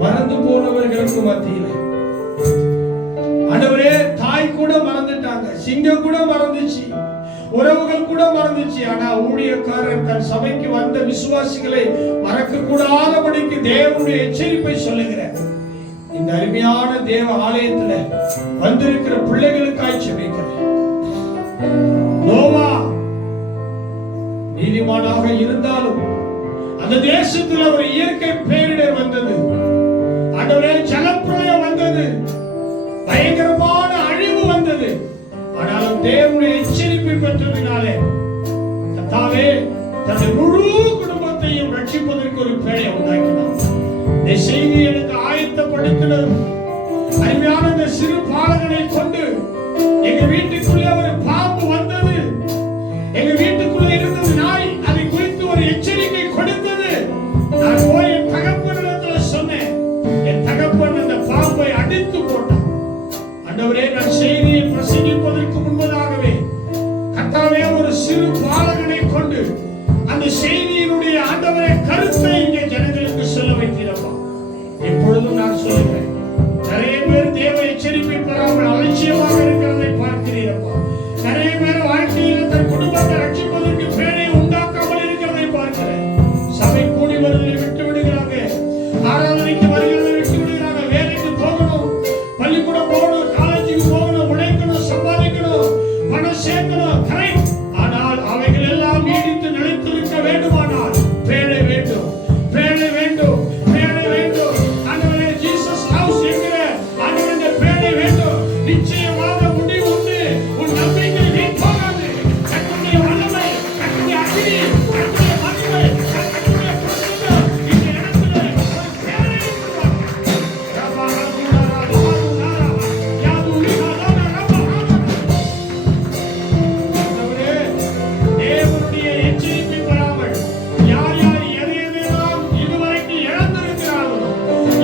மறந்து போனவர்களுக்கு மத்தியில் ஆண்டவரே, தாய் கூட மறந்துட்டாங்க, சிங்கம் கூட மறந்துச்சு, உறவுகள் கூட மறந்துச்சு. ஆனா ஊழியக்காரன் தன் சபைக்கு வந்த விசுவாசிகளை மறக்க கூடாதபடிக்கு தேவனுடைய எச்சரிப்பை சொல்லுகிறார். இந்த அருமையான தேவ ஆலயத்துல வந்திருக்கிற பிள்ளைகளுக்காய் ஜெபிக்கிறேன். நோவா நீதிமானாக இருந்தாலும் அந்த தேசத்தில் ஒரு இயற்கை பேரிடர் வந்தது. ஆண்டவரே, ஜலப்பிரளயம் வந்தது, பயங்கரமான அழிவு வந்தது. ஆனாலும் தேவனுடைய எச்சரிப்பை பெற்றதினாலே கர்த்தாவே தன்னுடைய முழு குடும்பத்தையும் ரட்சிப்பதற்கு ஒரு பேழையை உண்டாக்கினார். இந்த செய்தி எனக்கு ஆயத்தப்படுத்தினர். அருமையான இந்த சிறு பாலகனை கொண்டு எங்க வீட்டுக்குள்ளே ஒரு பாம்பு வந்தது, எங்க வீட்டுக்குள்ளே இருந்தது நாய், அதை குறித்து ஒரு எச்சரிக்கை கொடுத்தது. நான் போய் என் தகப்பனிடத்துல சொன்னேன். என் தகப்பன் அந்த பாம்பை அடித்து போட்டான். ஆண்டவரே, நான் செய்தியை பிரசங்கிப்பதற்கு முன்பதாகவே கர்த்தாவே ஒரு சிறு பாலகனை கொண்டு அந்த செய்தியினுடைய ஆண்டவரே கருத்தை இங்கே ஜனங்களுக்கு சொல்ல வைக்கிறப்பா. இப்பொழுதும் நான் சொல்லுகிறேன், நிறைய பேர் தேவ எச்சரிப்பை பெறாமல் அலட்சியமாக இருக்கிறதை பார்க்கிறீரப்பா. நிறைய பேர் வாழ்க்கையில் தன் குடும்பத்தை ரட்சிப்பதற்கு பேரை உண்டாக்காமல் இருக்கிறதை பார்க்கிறேன். சபை கூடி வருவதை விட்டு விடுகிறாங்க, ஆராதனைக்கு வருகிறதை விட்டு விடுகிறாங்க. வேலைக்கு போகணும், பள்ளிக்கூடம் போகணும், காலேஜுக்கு போகணும், உழைக்கணும், சம்பாதிக்கணும், பணம் சேர்க்கணும், கரெக்ட். ஆனால் அவைகள் எல்லாம் நீடித்து நிலைத்திருக்க வேண்டுமானால் பேழை வேண்டும், பேழை வேண்டும், பேழை வேண்டும். ஆண்டவரே, ஜீசஸ் ஹவுஸ் என்கிற ஆண்டவரே, இந்த பேழை வேண்டும். நிச்சயமாக முடிவு உண்டு. உன் நம்பிக்கை வீண் போகாது. கர்த்தருடைய வல்லமை, கர்த்தருடைய அக்கினி, கர்த்தருடைய மகிமை, கர்த்தருடைய பிரசன்னம் இந்த இடத்திலே ஒரு பேழை உருவாக்கும். ரபா ரபா ரபா யாது லிஹானா ரபா ஆண்டவரே, தேவனுடைய எச்சரிப்பை பெறாமல் யார் யார் எதையெல்லாம் இதுவரைக்கும் இழந்திருக்கிறார்களோ,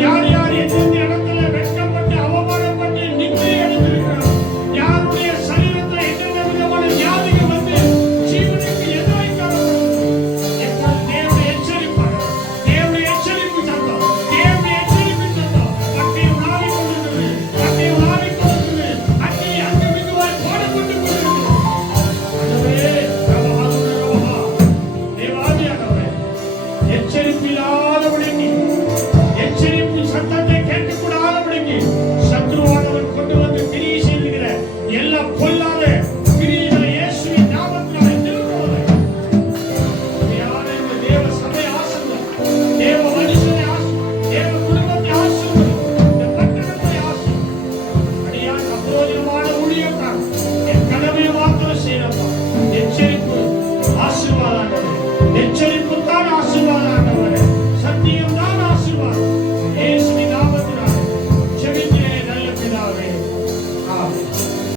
யார் யார் எந்தெந்த இடத்துல வெட்கப்பட்டு அவமானப்பட்டு நிந்தை அடைந்திருக்கிறார்களோ, யாருடைய சரீரத்தில் எந்தெந்த விதமான வியாதிகள் வந்து ஜீவனுக்கு எதிராய் காணப்படுகிறது, இப்பொழுது தேவனுடைய எச்சரிப்பாக, தேவனுடைய எச்சரிப்பு சத்தம், தேவனுடைய எச்சரிப்பு சத்தம் அங்கே உலாவிக் கொண்டிருக்கிறது, அங்கே உலாவிக் கொண்டிருக்கிறது, அங்கே அங்கு மிகுவாய் போடப்பட்டு கொண்டிருக்கிறது. ஆண்டவரே, ரபஹா தேவாதியானவரே, எச்சரிப்பில்லாதபடிக்கு, எச்சரிப்பு சத்தத்தை கேட்கக்கூடாதபடிக்கு சத்ருவானவன் கொண்டு வந்து கிரியை செய்கிற எல்லா பொல்லாத கிரியைகளை இயேசுவின் நாமத்தினாலே நிறுத்துவதாக. உண்மையான இந்த தேவ சபை ஆசீர்வதி, தேவ மனுஷனை ஆசீர்வதி, தேவ குடும்பத்தை ஆசீர்வதி, இந்த பட்டணத்தை ஆசீர்வதி. அடியான் அபோதியமான ஊழியக்காரன் என் கடமையை மாத்திரம் செய்யறப்பா. எச்சரிப்பு ஆசீர்வாதம், எச்சரிப்பு